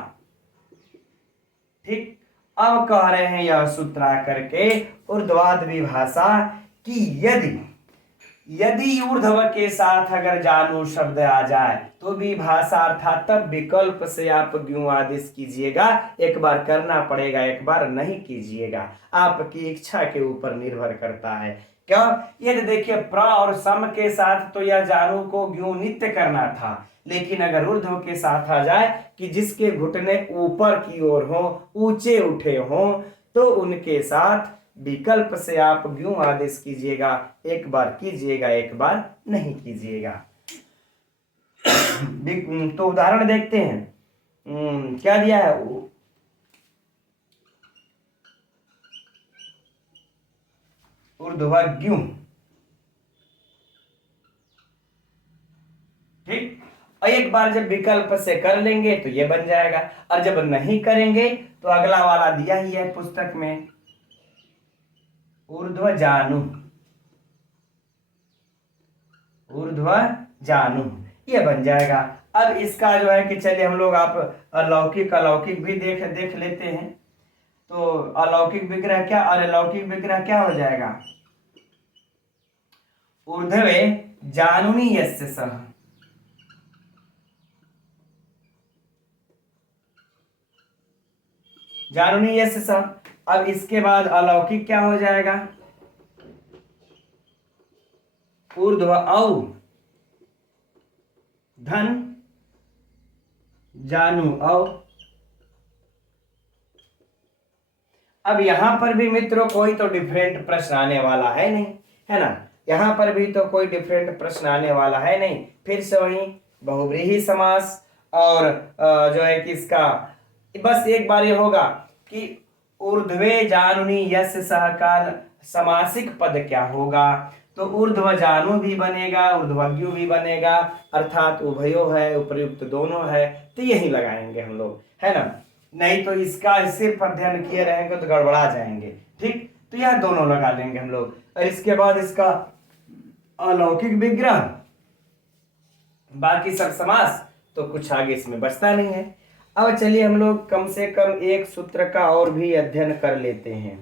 ठीक। अब कह रहे हैं यह सूत्र आकर के ऊर्ध्वाध विभाषा कि यदि ऊर्ध्व के साथ अगर जानू शब्द आ जाए तो विभाषा अर्थात तब विकल्प से आप ज्ञू आदेश कीजिएगा। एक बार करना पड़ेगा, एक बार नहीं कीजिएगा, आपकी इच्छा के ऊपर निर्भर करता है। क्यों? यदि देखिए प्र और सम के साथ तो यह जानू को ज्ञू नित्य करना था, लेकिन अगर ऊर्ध्व के साथ आ जाए कि जिसके घुटने ऊपर की ओर हो, ऊंचे उठे हों, तो उनके साथ विकल्प से आप ज्ञू आदेश कीजिएगा। एक बार कीजिएगा, एक बार नहीं कीजिएगा। तो उदाहरण देखते हैं, क्या दिया है? ऊर्ध्वज्ञ, ठीक। एक बार जब विकल्प से कर लेंगे तो ये बन जाएगा, और जब नहीं करेंगे तो अगला वाला दिया ही है पुस्तक में, ऊर्ध्व जानु, ऊर्ध्व जानु, ये बन जाएगा। अब इसका जो है कि चलिए हम लोग आप अलौकिक अलौकिक भी देख लेते हैं। तो अलौकिक विग्रह क्या और अलौकिक विग्रह क्या हो जाएगा, ऊर्ध्वे जानुनी यस्य सह, जानुनी यस्य सह। अब इसके बाद अलौकिक क्या हो जाएगा, ऊर्ध्व औ धन जानु औ। अब यहां पर भी मित्रों कोई तो डिफरेंट प्रश्न आने वाला है नहीं, है ना, यहां पर भी तो कोई डिफरेंट प्रश्न आने वाला है नहीं। फिर से वही बहुव्रीहि समास, और जो है कि इसका बस एक बार ये होगा कि ऊर्ध्वे जानुनी यस्य सह का समासिक पद क्या होगा, तो ऊर्ध्व जानु भी बनेगा, ऊर्ध्वज्ञु भी बनेगा, अर्थात उभयो है, उपयुक्त दोनों है, तो यही लगाएंगे हम लोग, है ना। नहीं तो इसका सिर्फ अध्ययन किए रहेंगे तो गड़बड़ा जाएंगे, ठीक। तो यह दोनों लगा लेंगे हम लोग, और इसके बाद इसका अलौकिक विग्रह, बाकी सब समास, तो कुछ आगे इसमें बचता नहीं है। अब चलिए हम लोग कम से कम एक सूत्र का और भी अध्ययन कर लेते हैं,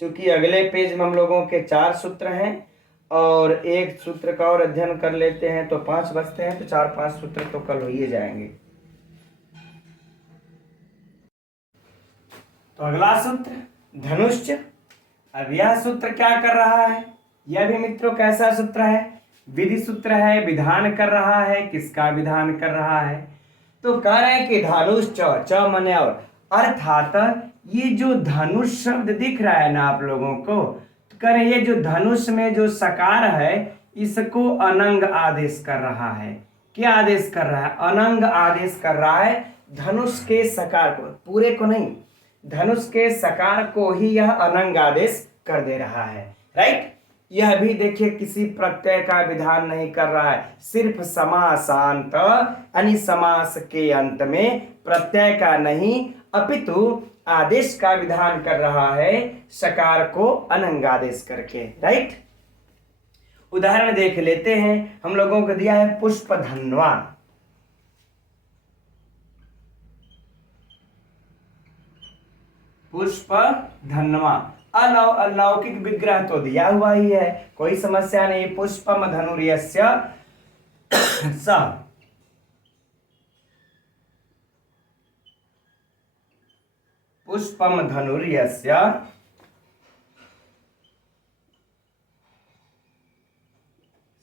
क्योंकि अगले पेज में हम लोगों के 4 सूत्र हैं, और एक सूत्र का और अध्ययन कर लेते हैं तो 5 बचते हैं, तो 4-5 सूत्र तो कल हो ही जाएंगे। तो अगला सूत्र धनुष्च। अब यह सूत्र क्या कर रहा है, यह भी मित्रों कैसा सूत्र है, विधि सूत्र है, विधान कर रहा है। किसका विधान कर रहा है, तो कह रहे हैं कि धनुष च मने और, अर्थात ये जो धनुष शब्द दिख रहा है ना आप लोगों को, तो कह रहे हैं ये जो धनुष में जो सकार है इसको अनंग आदेश कर रहा है। क्या आदेश कर रहा है, अनंग आदेश कर रहा है। धनुष के सकार को, पूरे को नहीं, धनुष के सकार को ही यह अनंग आदेश कर दे रहा है, राइट। यह भी देखिए किसी प्रत्यय का विधान नहीं कर रहा है, सिर्फ समासांत यानी समास के अंत में प्रत्यय का नहीं अपितु आदेश का विधान कर रहा है, सकार को अनंग आदेश करके, राइट। उदाहरण देख लेते हैं, हम लोगों को दिया है पुष्प धन्वा, पुष्प धन्वा, अलौकिक विग्रह तो दिया हुआ ही है, कोई समस्या नहीं। पुष्पम धनुर्यस्य सह, पुष्पम धनुर्यस्य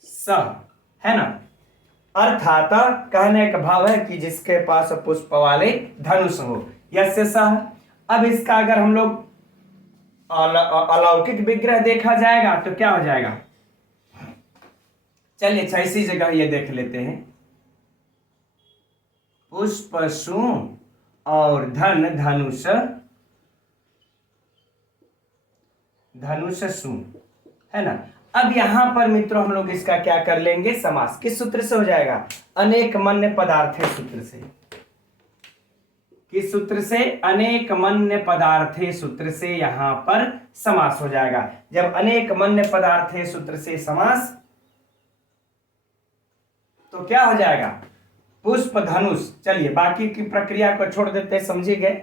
सह, है ना। अर्थात कहने का भाव है कि जिसके पास पुष्प वाले धनुष हो, यस्य सह। अब इसका अगर हम लोग अलौकिक विग्रह देखा जाएगा तो क्या हो जाएगा, चलिए अच्छा इसी जगह ये देख लेते हैं, पुष्पशु और धन धनुष, धनुषसु, है ना। अब यहां पर मित्रों हम लोग इसका क्या कर लेंगे, समास। किस सूत्र से हो जाएगा, अनेक मन्य पदार्थे सूत्र से। किस सूत्र से, अनेक मन्य पदार्थे सूत्र से यहां पर समास हो जाएगा। जब अनेक मन्य पदार्थे सूत्र से समास, तो क्या हो जाएगा, पुष्प धनुष। चलिए बाकी की प्रक्रिया को छोड़ देते हैं, समझी गए।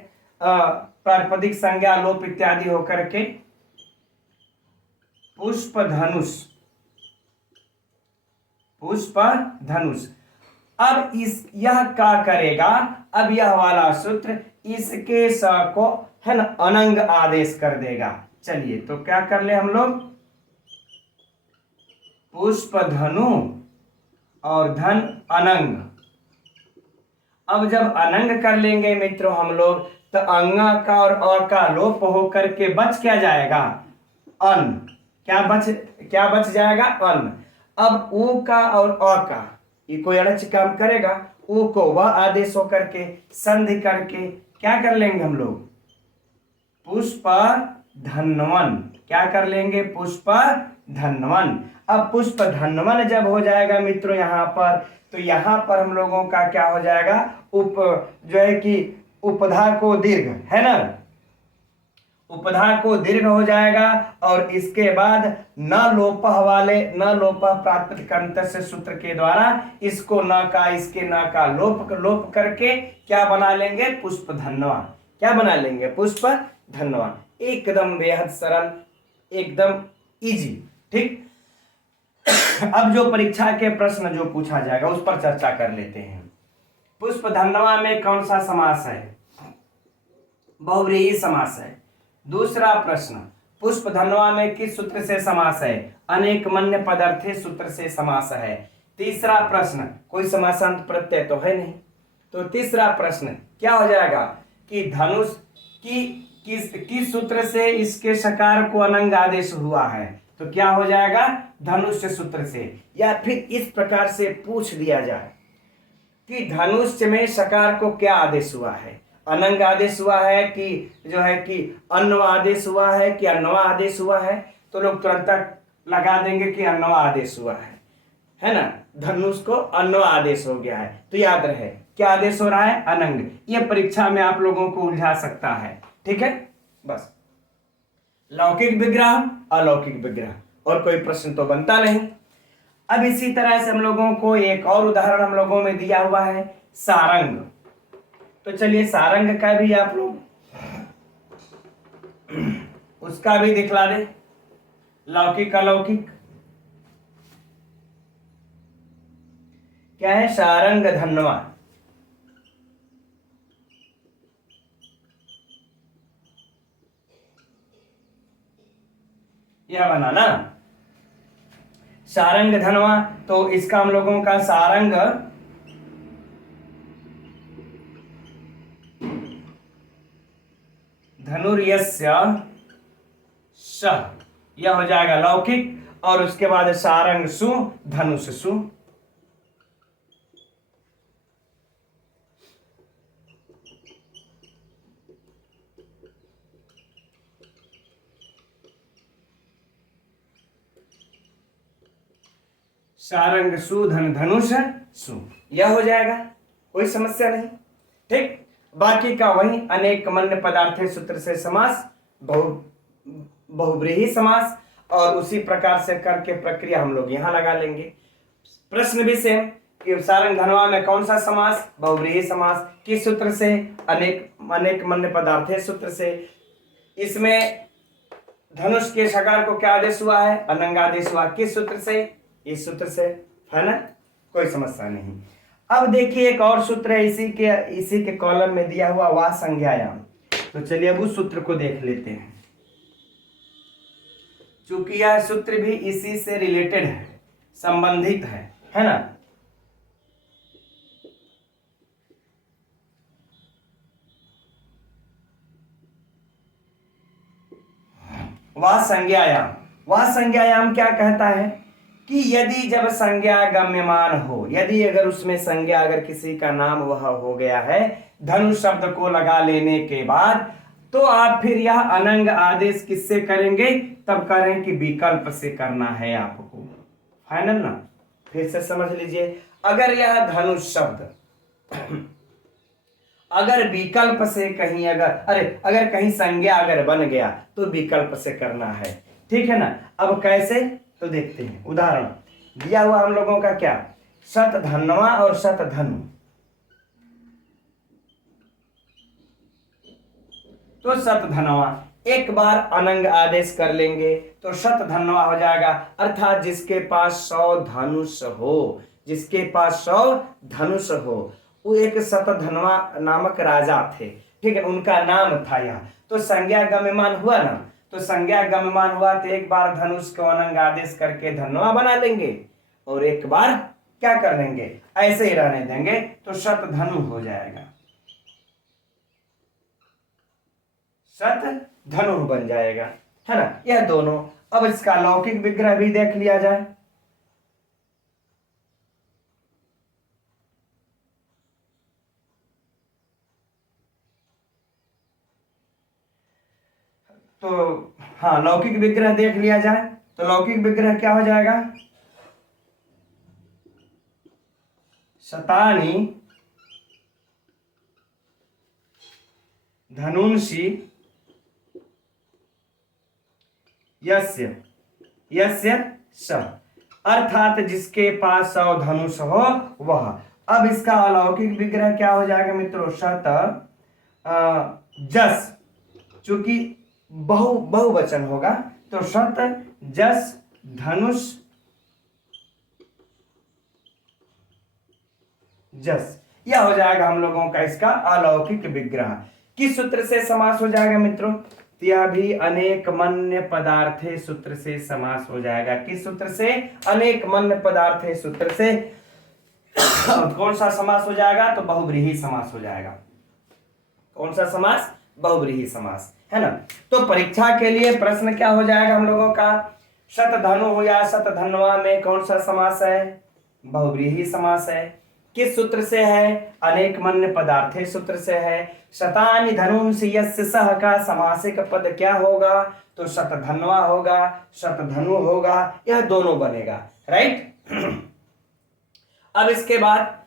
प्रातिपदिक संज्ञा लोप इत्यादि होकर के पुष्प धनुष, पुष्प धनुष। अब इस यह क्या करेगा, अब यह वाला सूत्र इसके स को, है ना, अनंग आदेश कर देगा। चलिए तो क्या कर ले हम लोग, पुष्प धनु और धन अनंग। अब जब अनंग कर लेंगे मित्रों हम लोग, तो अंगा का और अ का लोप होकर के बच क्या जाएगा, अन। क्या बच जाएगा, अन। अब ऊ का और अ का ये कोई अड़च काम करेगा, ऊ को वह आदेश होकर के संधि करके क्या कर लेंगे हम लोग, पुष्प धन्वन। क्या कर लेंगे, पुष्प धन्वन। अब पुष्प धन्वन जब हो जाएगा मित्रों यहाँ पर, तो यहाँ पर हम लोगों का क्या हो जाएगा, उप जो है कि उपधा को दीर्घ है ना, उपधा को दीर्घ हो जाएगा। और इसके बाद न लोपह वाले, न लोपह प्रातिपदिक अंत से सूत्र के द्वारा इसको न का, इसके न का लोप करके क्या बना लेंगे, पुष्प धन्वा। क्या बना लेंगे, पुष्प धन्वा। एकदम बेहद सरल, एकदम इजी। ठीक, अब जो परीक्षा के प्रश्न जो पूछा जाएगा उस पर चर्चा कर लेते हैं। पुष्प धन्वा में कौन सा समास है, बहुव्रीहि समास है। दूसरा प्रश्न, पुष्प धन्वा में किस सूत्र से समास है, अनेकमन्य पदार्थे सूत्र से समास है। तीसरा प्रश्न, कोई समासांत प्रत्यय तो है नहीं, तो तीसरा प्रश्न क्या हो जाएगा कि धनुष की किस सूत्र से इसके सकार को अनंग आदेश हुआ है, तो क्या हो जाएगा, धनुष सूत्र से। या फिर इस प्रकार से पूछ दिया जाए कि धनुष में सकार को क्या आदेश हुआ है, अनंग आदेश हुआ है कि जो है कि अन्व आदेश हुआ है कि अन्वा आदेश हुआ है, तो लोग तुरंत लगा देंगे कि अन्वा आदेश हुआ है ना, धनुष को अन्व आदेश हो गया है। तो याद रहे क्या आदेश हो रहा है, अनंग। यह परीक्षा में आप लोगों को उलझा सकता है। ठीक है, बस लौकिक विग्रह, अलौकिक विग्रह, और कोई प्रश्न तो बनता नहीं। अब इसी तरह से हम लोगों को एक और उदाहरण हम लोगों में दिया हुआ है, सारंग। तो चलिए सारंग का भी आप लोग उसका भी दिखला दे, लौकिक अलौकिक। क्या है, सारंग धन्वा। यह बना ना सारंग धनवा, तो इसका हम लोगों का सारंग धनुर्यस्य स, यह हो जाएगा लौकिक। और उसके बाद सारंग सु धनुष सु। सारंग सु धनुष सु, यह हो जाएगा, कोई समस्या नहीं। ठीक, बाकी का वही अनेकमन्य पदार्थे सूत्र से समास, बहुव्रीहि समास, और उसी प्रकार से करके प्रक्रिया हम लोग यहां लगा लेंगे। प्रश्न भी सेम कि सारंग धनवा में कौन सा समास, बहुव्रीहि समास, किस सूत्र से, अनेकमन्य पदार्थे सूत्र से। इसमें धनुष के सकार को क्या आदेश हुआ है, अनंग आदेश हुआ, किस सूत्र से, इस सूत्र से, है ना, कोई समस्या नहीं। अब देखिए एक और सूत्र है इसी के कॉलम में दिया हुआ, वा संज्ञायाम। तो चलिए अब उस सूत्र को देख लेते हैं, चूंकि यह सूत्र भी इसी से रिलेटेड है, संबंधित है ना। वा संज्ञायाम, वा संज्ञायाम क्या कहता है कि यदि जब संज्ञा गम्यमान हो, यदि अगर उसमें संज्ञा अगर किसी का नाम वह हो गया है धनु शब्द को लगा लेने के बाद, तो आप फिर यह अनंग आदेश किससे करेंगे, तब करें कि विकल्प से करना है आपको, फाइनल ना। फिर से समझ लीजिए, अगर यह धनुष शब्द अगर विकल्प से कहीं अगर कहीं संज्ञा अगर बन गया तो विकल्प से करना है। ठीक है ना। अब कैसे, तो देखते हैं उदाहरण दिया हुआ हम लोगों का, क्या, शत धनवा और शत धनु। तो शत धनवा एक बार अनंग आदेश कर लेंगे तो शत धनवा हो जाएगा, अर्थात जिसके पास 100 धनुष हो, जिसके पास 100 धनुष हो। वो एक शतधन्वा नामक राजा थे, ठीक है, उनका नाम था यह। तो संज्ञा गम्यमान हुआ ना, तो संज्ञा गम्यमान हुआ तो एक बार धनुष को अनंग आदेश करके धनवा बना लेंगे, और एक बार क्या कर लेंगे, ऐसे ही रहने देंगे तो शतधनु हो जाएगा, शतधनु बन जाएगा, है ना। यह दोनों। अब इसका लौकिक विग्रह भी देख लिया जाए। तो हाँ, लौकिक विग्रह देख लिया जाए तो लौकिक विग्रह क्या हो जाएगा? शतानि धनुंषि यस्य यस्य स, अर्थात जिसके पास 100 धनुष हो वह। अब इसका अलौकिक विग्रह क्या हो जाएगा मित्रों? शत जस, चूंकि बहुवचन होगा तो शत जस धनुष जस, यह हो जाएगा हम लोगों का इसका अलौकिक विग्रह। किस सूत्र से समास हो जाएगा मित्रों? यह भी अनेक मन्य पदार्थे सूत्र से समास हो जाएगा। किस सूत्र से? अनेक मन्य पदार्थे सूत्र से। कौन सा समास हो जाएगा? तो बहुव्रीहि समास हो जाएगा। कौन सा समास? बहुव्रीहि समास, है ना। तो परीक्षा के लिए प्रश्न क्या हो जाएगा हम लोगों का? शतधनु या शतधन्वा में कौन सा समास है? बहुव्रीहि समास है। किस सूत्र से है? अनेक मन्य पदार्थे सूत्र से है। शतानि धनुंषि यस्य सह का समासिक पद क्या होगा? तो शतधन्वा होगा, शतधनु होगा, यह दोनों बनेगा, राइट। अब इसके बाद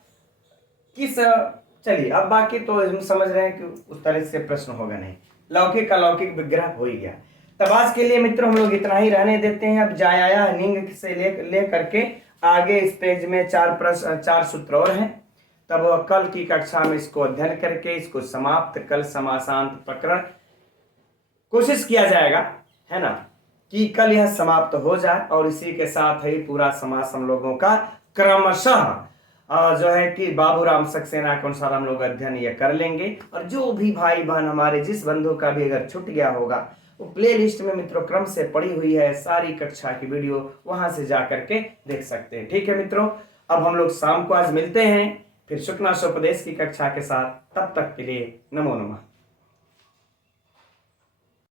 चलिए अब बाकी तो हम समझ रहे हैं कि उस तरह से प्रश्न होगा नहीं। लौकिक अलौकिक विग्रह हो ही गया। तब आज के लिए मित्रों हम लोग इतना ही रहने देते हैं। अब जाया निंग से ले करके आगे इस पेज में 4 सूत्र और हैं। तब कल की कक्षा में इसको अध्ययन करके इसको समाप्त, कल समासांत प्रकरण कोशिश किया जाएगा, है ना, कि कल यह समाप्त हो जाए और इसी के साथ ही पूरा समास हम लोगों का क्रमशः जो है कि बाबूराम सक्सेना के अनुसार हम लोग अध्ययन ये कर लेंगे। और जो भी भाई बहन हमारे जिस बंधु का भी अगर छूट गया होगा वो प्ले लिस्ट में मित्रों क्रम से पड़ी हुई है, सारी कक्षा की वीडियो वहां से जा करके देख सकते हैं। ठीक है मित्रों, अब हम लोग शाम को आज मिलते हैं फिर शुक्ला उपदेश की कक्षा के साथ। तब तक के लिए नमो नमः।